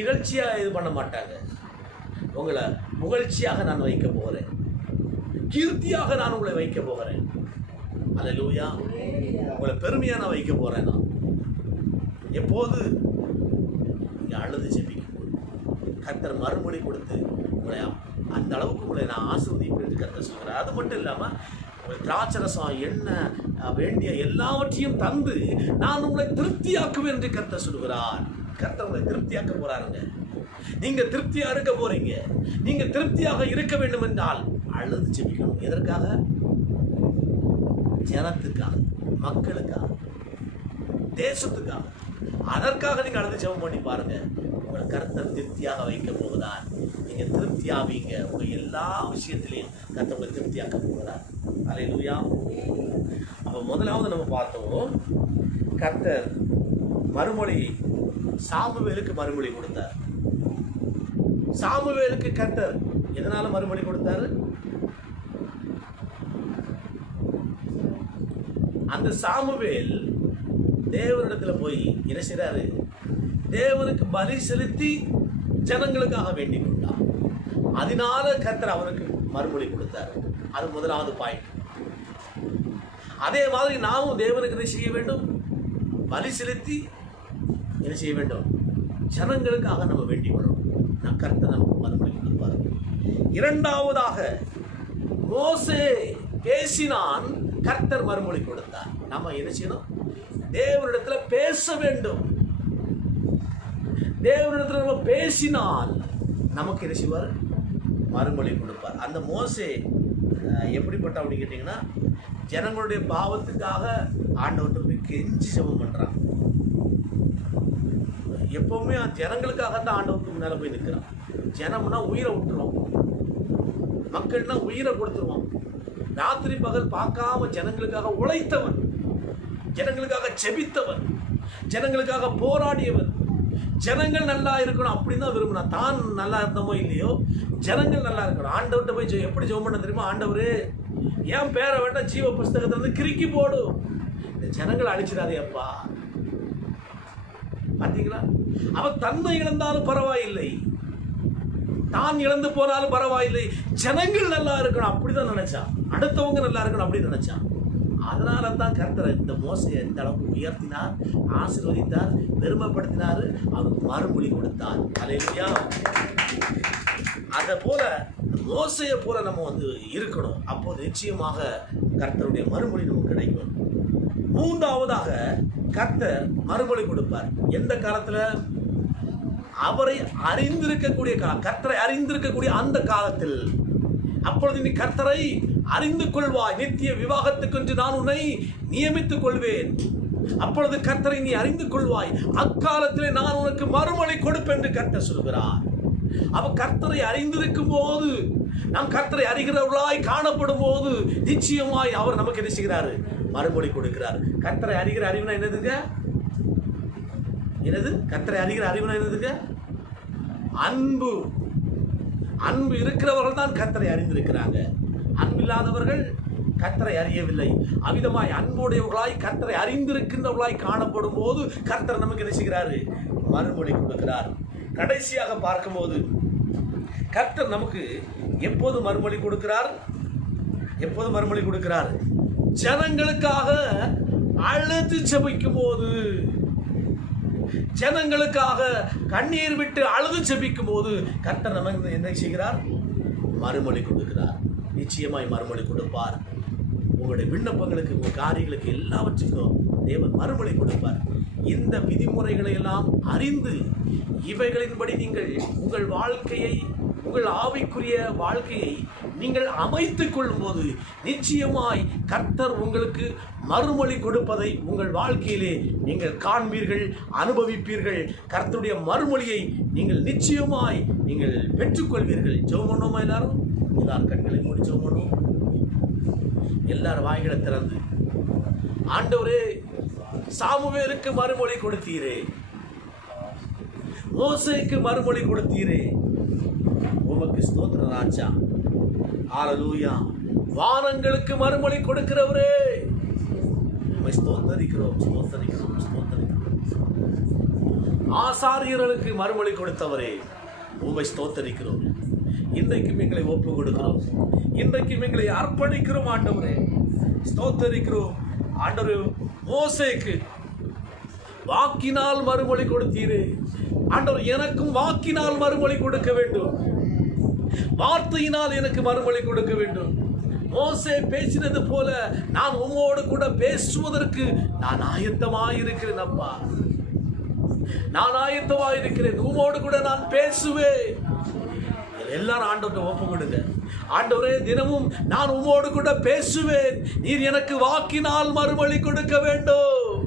இகழ்ச்சியா இது பண்ண மாட்டாங்க. உங்களை புகழ்ச்சியாக நான் வைக்க போகிறேன், கீர்த்தியாக நான் உங்களை வைக்க போகிறேன். அல்லேலூயா. உங்களை பெருமையா நான் வைக்க போறேன். நான் எப்போது நீங்க அழுது ஜெபிக்கும் கர்த்தர் மறுமொழி கொடுத்து உங்களை அந்த அளவுக்கு உங்களை நான் ஆசீர்வதிப்பேன் என்று கர்த்தர் சொல்கிறார். அது மட்டும் இல்லாம திராட்சரசம், எண்ணெய், வேண்டிய எல்லாவற்றையும் தந்து நான் உங்களை திருப்தியாக்குவேன் என்று கர்த்தர் சொல்கிறார். கர்த்தர் உங்களை திருப்தியாக்க போறாருங்க. நீங்க திருப்தியா இருக்க போறீங்க. நீங்க திருப்தியாக இருக்க வேண்டும் என்றால் அழுது ஜெபிக்கணும். எதற்காக? ஜனத்துக்காக, மக்களுக்காக, தேசத்துக்காக. அதற்காக நீங்க அழுது ஜெபம் பண்ணி பாருங்க. உங்களை கர்த்தர் திருப்தியாக வைக்க போகிறார். நீங்க திருப்தியாவீங்க. உங்க எல்லா விஷயத்திலையும் கர்த்தர் உங்களை திருப்தியாக்க போகிறார். அல்லேலூயா. அப்ப முதலாவது நம்ம பார்த்தோம், கர்த்தர் மறுமொழி சாமுவேலுக்கு மறுமொழி கொடுத்தார். சாமுவேலுக்கு கர்த்தர் எதனால மறுமொழி கொடுத்தாரு? அந்த சாமுவேல் தேவனிடத்துல போய் என்ன செய்றாரு? தேவனுக்கு பலி செலுத்தி ஜனங்களுக்காக வேண்டிக் கொண்டார். அதனால கர்த்தர் அவனுக்கு மறுமொழி கொடுத்தார். அது முதலாவது பாயிண்ட். அதே மாதிரி நாமும் தேவனுக்கு என்ன செய்ய வேண்டும்? பலி செலுத்தி என்ன செய்ய வேண்டும்? ஜனங்களுக்காக நம்ம வேண்டிக் கொள்ளணும். நான் கர்த்தர் நமக்கு மறுமொழி கொடுப்பார். இரண்டாவதாக மோசே பேசினான், கர்த்தர் மறுமொழி கொடுத்தார். நம்ம என்ன செய்யணும்? தேவனிடத்துல பேச வேண்டும். தேவனிடத்துல நம்ம பேசினால் நமக்கு என்ன செய்வார்? மறுமொழி கொடுப்பார். அந்த மோசே எப்படிப்பட்ட அப்படின்னு கேட்டீங்கன்னா, ஜனங்களுடைய பாவத்துக்காக ஆண்டவர்கிட்ட போய் கெஞ்சி ஜெபம் பண்றான். எப்பவுமே ஜனங்களுக்காக தான் ஆண்டவருக்கு முன்னால போய் நிற்கிறான். ஜனம்னா உயிரை விட்டுருவோம், மக்கள்னா உயிரை கொடுத்துருவான். ராத்திரி பகல் பார்க்காம ஜனங்களுக்காக உழைத்தவன், ஜனங்களுக்காக செபித்தவன், ஜனங்களுக்காக போராடியவன். ஜனங்கள் நல்லா இருக்கணும் அப்படின்னு தான் விரும்பினா. தான் நல்லா இருந்தோமோ இல்லையோ, ஜனங்கள் நல்லா இருக்கணும். ஆண்டவர்கிட்ட போய் எப்படி ஜெபம் பண்ண தெரியுமா? ஆண்டவரே, என் பேரை வேண்டாம் ஜீவ புஸ்தகத்துல இருந்து கிறுக்கி போடும், இந்த ஜனங்களை அழிச்சிடாதே அப்பா. பார்த்தீங்களா? அவன் தன்னை இழந்தாலும் பரவாயில்லை, தான் இழந்து போனாலும் பரவாயில்லை, ஜனங்கள் நல்லா இருக்கணும் அப்படிதான் நினைச்சான், அடுத்தவங்க நல்லா இருக்கணும் அப்படின்னு நினைச்சான். அதனால தான் கர்த்தர் இந்த மோசையை இந்த அளவுக்கு உயர்த்தினார், ஆசீர்வதித்தார், பெருமைப்படுத்தினார், அவருக்கு மறுமொழி கொடுத்தார். அல்லேலூயா. அதை போல மோசையை போல நம்ம இருக்கணும். அப்போது நிச்சயமாக கர்த்தருடைய மறுமொழி நமக்கு கிடைக்கும். மூன்றாவதாக கர்த்தர் மறுமொழி கொடுப்பார். எந்த காலத்துல? அவரை அறிந்திருக்கக்கூடிய கர்த்தரை அறிந்திருக்கக்கூடிய அந்த காலத்தில். அப்பொழுது நீ கர்த்தரை அறிந்து கொள்வாய், நித்திய விவாகத்துக்கென்று நான் உன்னை நியமித்துக் கொள்வேன். அப்பொழுது கர்த்தரை நீ அறிந்து கொள்வாய், அக்காலத்திலே நான் உனக்கு மறுமொழி கொடுப்பேன் என்று கர்த்தர் சொல்கிறார். அவ கர்த்தரை அறிந்திருக்கும் போது, நாம் கர்த்தரை அறிகிறவர்களாய் காணப்படும் போது நிச்சயமாய் அவர் நமக்கு என்ன செய்கிறாரு? மறுமொழி கொடுக்கிறார். கர்த்தரை அறிகிற அறிவுனா என்னதுங்க? என்னது? கர்த்தரை அறிகிற அறிவுனா என்னதுங்க? அன்பு. அன்பு இருக்கிறவர்கள் தான் கர்த்தரை அறிந்திருக்கிறாங்க. அன்பில்லாதவர்கள் கர்த்தரை அறியவில்லை. அவிதமாய் அன்புடையவர்களாய் கர்த்தரை அறிந்திருக்கின்றவர்களாய் காணப்படும் போது கர்த்தர் நமக்கு என்ன செய்கிறாரு? மறுமொழி கொடுக்கிறார். கடைசியாக பார்க்கும்போது கர்த்தர் நமக்கு எப்போது மறுமொழி கொடுக்கிறார்? எப்போது மறுமொழி கொடுக்கிறார்? ஜனங்களுக்காக அழுது ஜெபிக்கும் போது, ஜனங்களுக்காக கண்ணீர் விட்டு அழுது ஜெபிக்கும் போது கர்த்தர் நமக்கு என்ன செய்கிறார்? மறுமொழி கொடுக்கிறார். நிச்சயமாய் மறுமொழி கொடுப்பார். உங்களுடைய விண்ணப்பங்களுக்கு, உங்கள் காரியங்களுக்கு எல்லாவற்றுக்கும் தேவன் மறுமொழி கொடுப்பார். இந்த விதிமுறைகளை எல்லாம் அறிந்து இவைகளின்படி நீங்கள் உங்கள் வாழ்க்கையை, உங்கள் ஆவிக்குரிய வாழ்க்கையை நீங்கள் அமைத்துக் கொள்ளும் போது நிச்சயமாய் கர்த்தர் உங்களுக்கு மறுமொழி கொடுப்பதை உங்கள் வாழ்க்கையிலே நீங்கள் காண்பீர்கள், அனுபவிப்பீர்கள். கர்த்தருடைய மறுமொழியை நீங்கள் நிச்சயமாய் நீங்கள் பெற்றுக்கொள்வீர்கள். ஜெபம் பண்ணுவோமா? எல்லாரும் கண்களை மூடி ஜெபம் பண்ணுவோம். எல்லாரும் வாய்களை திறந்து, ஆண்டவரே, சாமுவேலுக்கு மறுமொழி கொடுத்தீரே, மோசேக்கு மறுமொழி கொடுத்தீரே, உமக்கு ஸ்தோத்திரம் ராஜா. ஹல்லேலூயா. வானங்களுக்கு மறுமொழி கொடுக்கிறவரே, உம்மை ஸ்தோத்திரிக்கிறோம், ஸ்தோத்திரிக்கிறோம், ஸ்தோத்திரிக்கிறோம். ஆசாரியர்களுக்கு மறுமொழி கொடுத்தவரே, உம்மை ஸ்தோத்திரிக்கிறோம். இன்றைக்கும் எங்களை ஒப்பு கொடுக்கிறோம், இன்றைக்கும் எங்களை அர்ப்பணிக்கிறோம். ஆண்டவரே ஸ்தோத்திரிக்கிறோம். ஆண்டவரே, மோசேக்கு வாக்கினால் மறுமொழி கொடுத்தீரே, ஆண்டவர் எனக்கும் வாக்கினால் மறுமொழி கொடுக்க வேண்டும், வார்த்தையினால் எனக்கு மறுமொழி கொடுக்க வேண்டும். மோசே பேசினது போல நான் உம்மோடு கூட பேசுவதற்கு நான் ஆயத்தமாயிருக்கிறேன் அப்பா, நான் ஆயத்தமாயிருக்கிறேன். உம்மோடு கூட நான் பேசுவேன். எல்லாரும் ஆண்டவர்கிட்ட ஒப்பு கொடுங்க. ஆண்டவரே, தினமும் நான் உம்மோடு கூட பேசுவேன், நீர் எனக்கு வாக்கினால் மறுமொழி கொடுக்க வேண்டும்,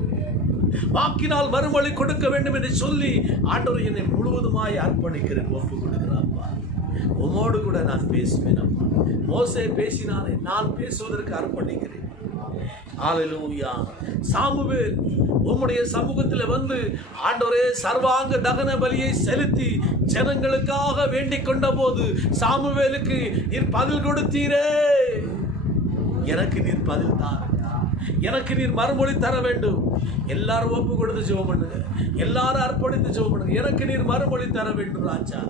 வாக்கினால் மறுமொழி கொடுக்க வேண்டும் என்று சொல்லி ஆண்டவர் என்னை முழுவதுமாய் அர்ப்பணிக்கிறேன், ஒப்பு கொடுக்கிறாப்பா. உம்மோடு கூட நான் பேசுவேன் அப்பா. மோசே பேசினானே, நான் பேசுவதற்கு அர்ப்பணிக்கிறேன். ஹல்லேலூயா. சாமுவேல் உம்முடைய சமூகத்தில் வந்து ஆண்டவரே சர்வாங்க தகன பலியை செலுத்தி ஜனங்களுக்காக வேண்டிக் கொண்ட போது சாமுவேலுக்கு நீர் பதில் கொடுத்தீரே, எனக்கு நீர் பதில் தார், எனக்கு நீர் மறுமொழி தர வேண்டும். எல்லாரும் ஒப்பு கொடுத்து ஜெபம் பண்ணுங்க, எல்லாரும் அர்ப்பணித்து ஜெபம் பண்ணுங்க. எனக்கு நீர் மறுமொழி தர வேண்டும் ராஜா.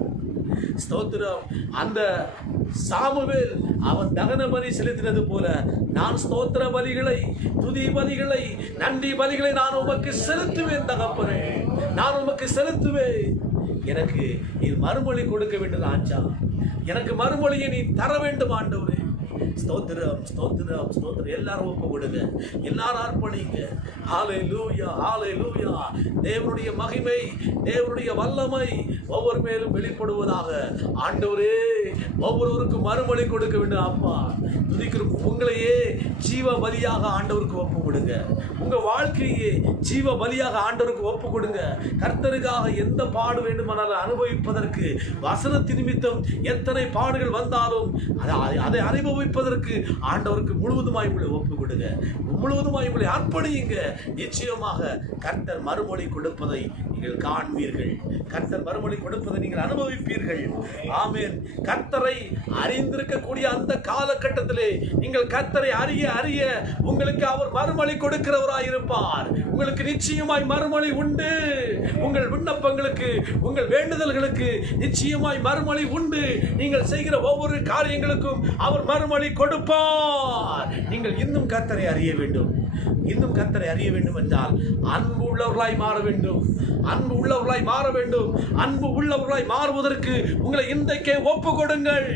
ஸ்தோத்திரம். அந்த சாமுவேல் அவன் தகன பலி செலுத்தினது போல நான் ஸ்தோத்திர பலிகளை, துதி பலிகளை, நன்றி பலிகளை நான் உமக்கு செலுத்துவேன் தகப்பனே, நான் உமக்கு செலுத்துவேன். எனக்கு நீர் மறுமொழி கொடுக்க வேண்டும் ராஜா, எனக்கு மறுமொழியை நீ தர வேண்டும் ஆண்டவரே. ஸ்தோத்திரம், ஸ்தோத்திரம், ஸ்தோத்திரம். எல்லாரும் ஒப்பு கொடுங்க, எல்லாரும் அர்ப்பணிங்க. ஹல்லேலூயா, ஹல்லேலூயா. தேவனுடைய மகிமை, தேவனுடைய வல்லமை ஒவ்வொரு மேலும் வெளிப்படுவதாக. ஆண்டவரே, ஒவ்வொருவருக்கும் மறுமொழி கொடுக்க வேண்டும் அப்பா. துதிக்கிறோம். உங்களையே ஜீவ பலியாக ஆண்டவருக்கு ஒப்பு கொடுங்க, உங்க வாழ்க்கையே ஜீவ பலியாக ஆண்டவருக்கு ஒப்பு கொடுங்க. கர்த்தருக்காக எந்த பாடு வேண்டுமானாலும் அனுபவிப்பதற்கு, வசனத்தின் நிமித்தம் எத்தனை பாடுகள் வந்தாலும் அதை அனுபவிப்பதற்கு ஆண்டவருக்கு முழுவதுமாய் உங்களை ஒப்பு கொடுங்க, முழுவதுமாய் உங்களை அர்ப்பணியுங்க. நிச்சயமாக கர்த்தர் மறுமொழி கொடுப்பதை நீங்கள் காண்பீர்கள். கர்த்தர் மறுமொழி கொடுப்பதை நீங்கள் அனுபவிப்பீர்கள். ஆமென். கர்த்தரை அறிந்திருக்கக்கூடிய அந்த காலகட்டத்திலே நீங்கள் கர்த்தரை அறிய அறிய உங்களுக்கு அவர் மறுமொழி கொடுக்கிறவராய் இருப்பார். உங்களுக்கு நிச்சயமாய் மறுமொழி உண்டு. உங்கள் விண்ணப்பங்களுக்கு, உங்கள் வேண்டுதல்களுக்கு நிச்சயமாய் மறுமொழி உண்டு. நீங்கள் செய்கிற ஒவ்வொரு காரியங்களுக்கும் அவர் மறுமொழி கொடுப்பார். நீங்கள் இன்னும் கர்த்தரை அறிய வேண்டும். இன்னும் கர்த்தரை அறிய வேண்டும் என்றால் அன்பு உள்ளவர்களாய் மாற வேண்டும். அன்பு உள்ளவர்களாய் மாற வேண்டும். அன்பு உள்ளவர்களாய் மாறுவதற்கு உங்களை இன்றைக்கே ஒப்பு கொடுங்கள்.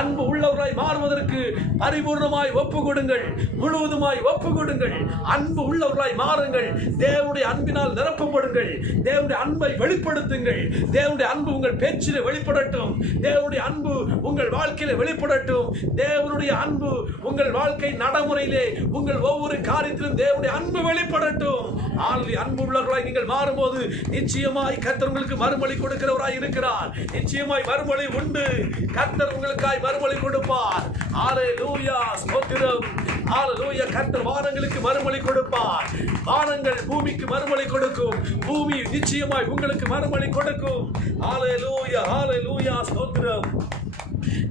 அன்பு உள்ளவர்களாய் மாறுவதற்கு பரிபூர்ணமாய் ஒப்பு கொடுங்கள். முழுவதுமாய் ஒப்பு கொடுங்கள். அன்பு உள்ளவர்களாய் மாறுங்கள். தேவனுடைய அன்பினால் நிரப்பப்படுங்கள். தேவனுடைய அன்பை வெளிப்படுத்துங்கள். தேவனுடைய அன்பு உங்கள் பேச்சிலே வெளிப்படட்டும். தேவனுடைய அன்பு உங்கள் வாழ்க்கையிலே வெளிப்படட்டும். தேவனுடைய அன்பு உங்கள் வாழ்க்கை நடைமுறையிலே, உங்கள் ஒவ்வொரு காரியத்திலும் தேவனுடைய அன்பு வெளிப்படட்டும். அன்பு உள்ளவர்களாய் நீங்கள் மாறும்போது நிச்சயமாய் கர்த்தர் உங்களுக்கு மறுமொழி கொடுக்கிறவராய் இருக்கிறார். நிச்சயமாய் மறுமொழி உண்டு. கர்த்தர் உங்களுக்காய் மறுமொழி கொடுப்பார். ஹல்லேலூயா, ஸ்தோத்திரம். ஹல்லேலூயா. கர்த்தர் வானங்களுக்கு மறுமொழி கொடுப்பார். வானங்கள் பூமிக்கு மறுமொழி கொடுக்கும். பூமி நிச்சயமாய் உங்களுக்கு மறுமொழி கொடுக்கும். ஹல்லேலூயா, ஹல்லேலூயா, ஸ்தோத்திரம்.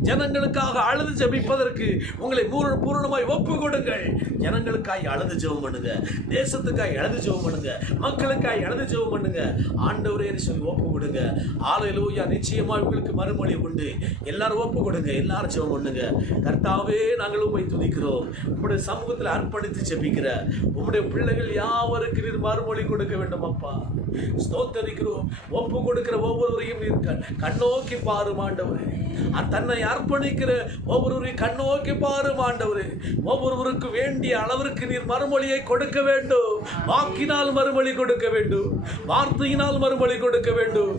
ஜனங்களுக்காக அழுது ஜெபிப்பதற்கு உங்களை பூரணமாய் ஒப்பு கொடுங்கள். ஜனங்களுக்காய் அழுது ஜெபம் பண்ணுங்க. தேசத்துக்காய் அழுது ஜெபம் பண்ணுங்க. மக்களுக்காய் அழுது ஜெபம் பண்ணுங்க. ஆண்டவரே சொல்லி ஒப்பு கொடுங்க. ஹல்லேலூயா. நிச்சயமாய் உங்களுக்கு மறுமொழி உண்டு. எல்லாரும் ஒப்பு கொடுங்க. எல்லாரும் ஜெபம் பண்ணுங்க. கர்த்தாவே, நாங்கள் உம்மை துதிக்கிறோம். உம்முடைய சமூகத்தில் அர்ப்பணித்து ஜெபிக்கிற உம்முடைய பிள்ளைகள் யாவருக்கு நீர் மறுமொழி கொடுக்க வேண்டும் அப்பா. ஸ்தோத்தரிக்கிறோம். ஒப்பு கொடுக்கிற ஒவ்வொருவரையும் நீர் கண்ணோக்கி பாரும் ஆண்டவரே. தன்னை அர்ப்பணிக்கிற ஒவ்வொருவரையும் கண்ணோக்கி பாரும் ஆண்டவரே. ஒவ்வொருவருக்கு வேண்டிய அளவிற்கு நீர் மறுமொழியை கொடுக்க வேண்டும். வாக்கினால் மறுமொழி கொடுக்க வேண்டும். வார்த்தையினால் மறுமொழி கொடுக்க வேண்டும்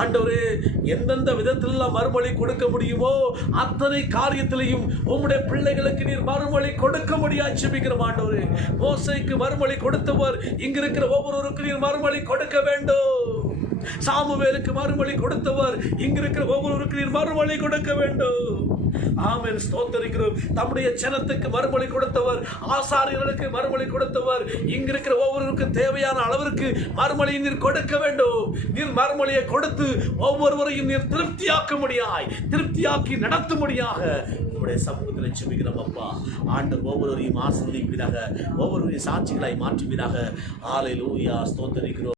ஆண்டவரே. எந்தெந்த விதத்திலெல்லாம் மறுமொழி கொடுக்க முடியுமோ அத்தனை காரியத்திலையும் உம்முடைய பிள்ளைகளுக்கு நீர் மறுமொழி கொடுக்க முடியாது ஜெபிக்கிறோம் ஆண்டவரே. மோசேக்கு மறுமொழி கொடுத்தவர் இங்கிருக்கிற ஒவ்வொருவருக்கு நீர் மறுமொழி கொடுக்க வேண்டும். சாமுவேலுக்கு மறுமொழி கொடுத்தவர் இங்கிருக்கிற ஒவ்வொருவருக்கு நீர் மறுமொழி கொடுக்க வேண்டும். ஆமென். ஸ்தோத்திரிக்கிறோம். தம்முடைய ஜனத்துக்கு மறுமொழி கொடுத்தவர், ஆசாரியர்களுக்கு மறுமொழி கொடுத்தவர் இங்கிருக்கிற ஒவ்வொருவருக்கும் தேவையான அளவிற்கு மறுமொழியை நீர் கொடுக்க வேண்டும். நீர் மறுமொழியை கொடுத்து ஒவ்வொருவரையும் நீர் திருப்தியாக்கி நடத்தும்படியாக உங்களுடைய சமூகத்தில் ஜெபிக்கிறோம் அப்பா. ஆண்டவர் ஒவ்வொருவரையும் ஆசீர்வதிப்பீராக. ஒவ்வொருவரையும் சாட்சிகளாய் மாற்றுவீராக. ஹல்லேலூயா. ஸ்தோத்திரிக்கிறோம்.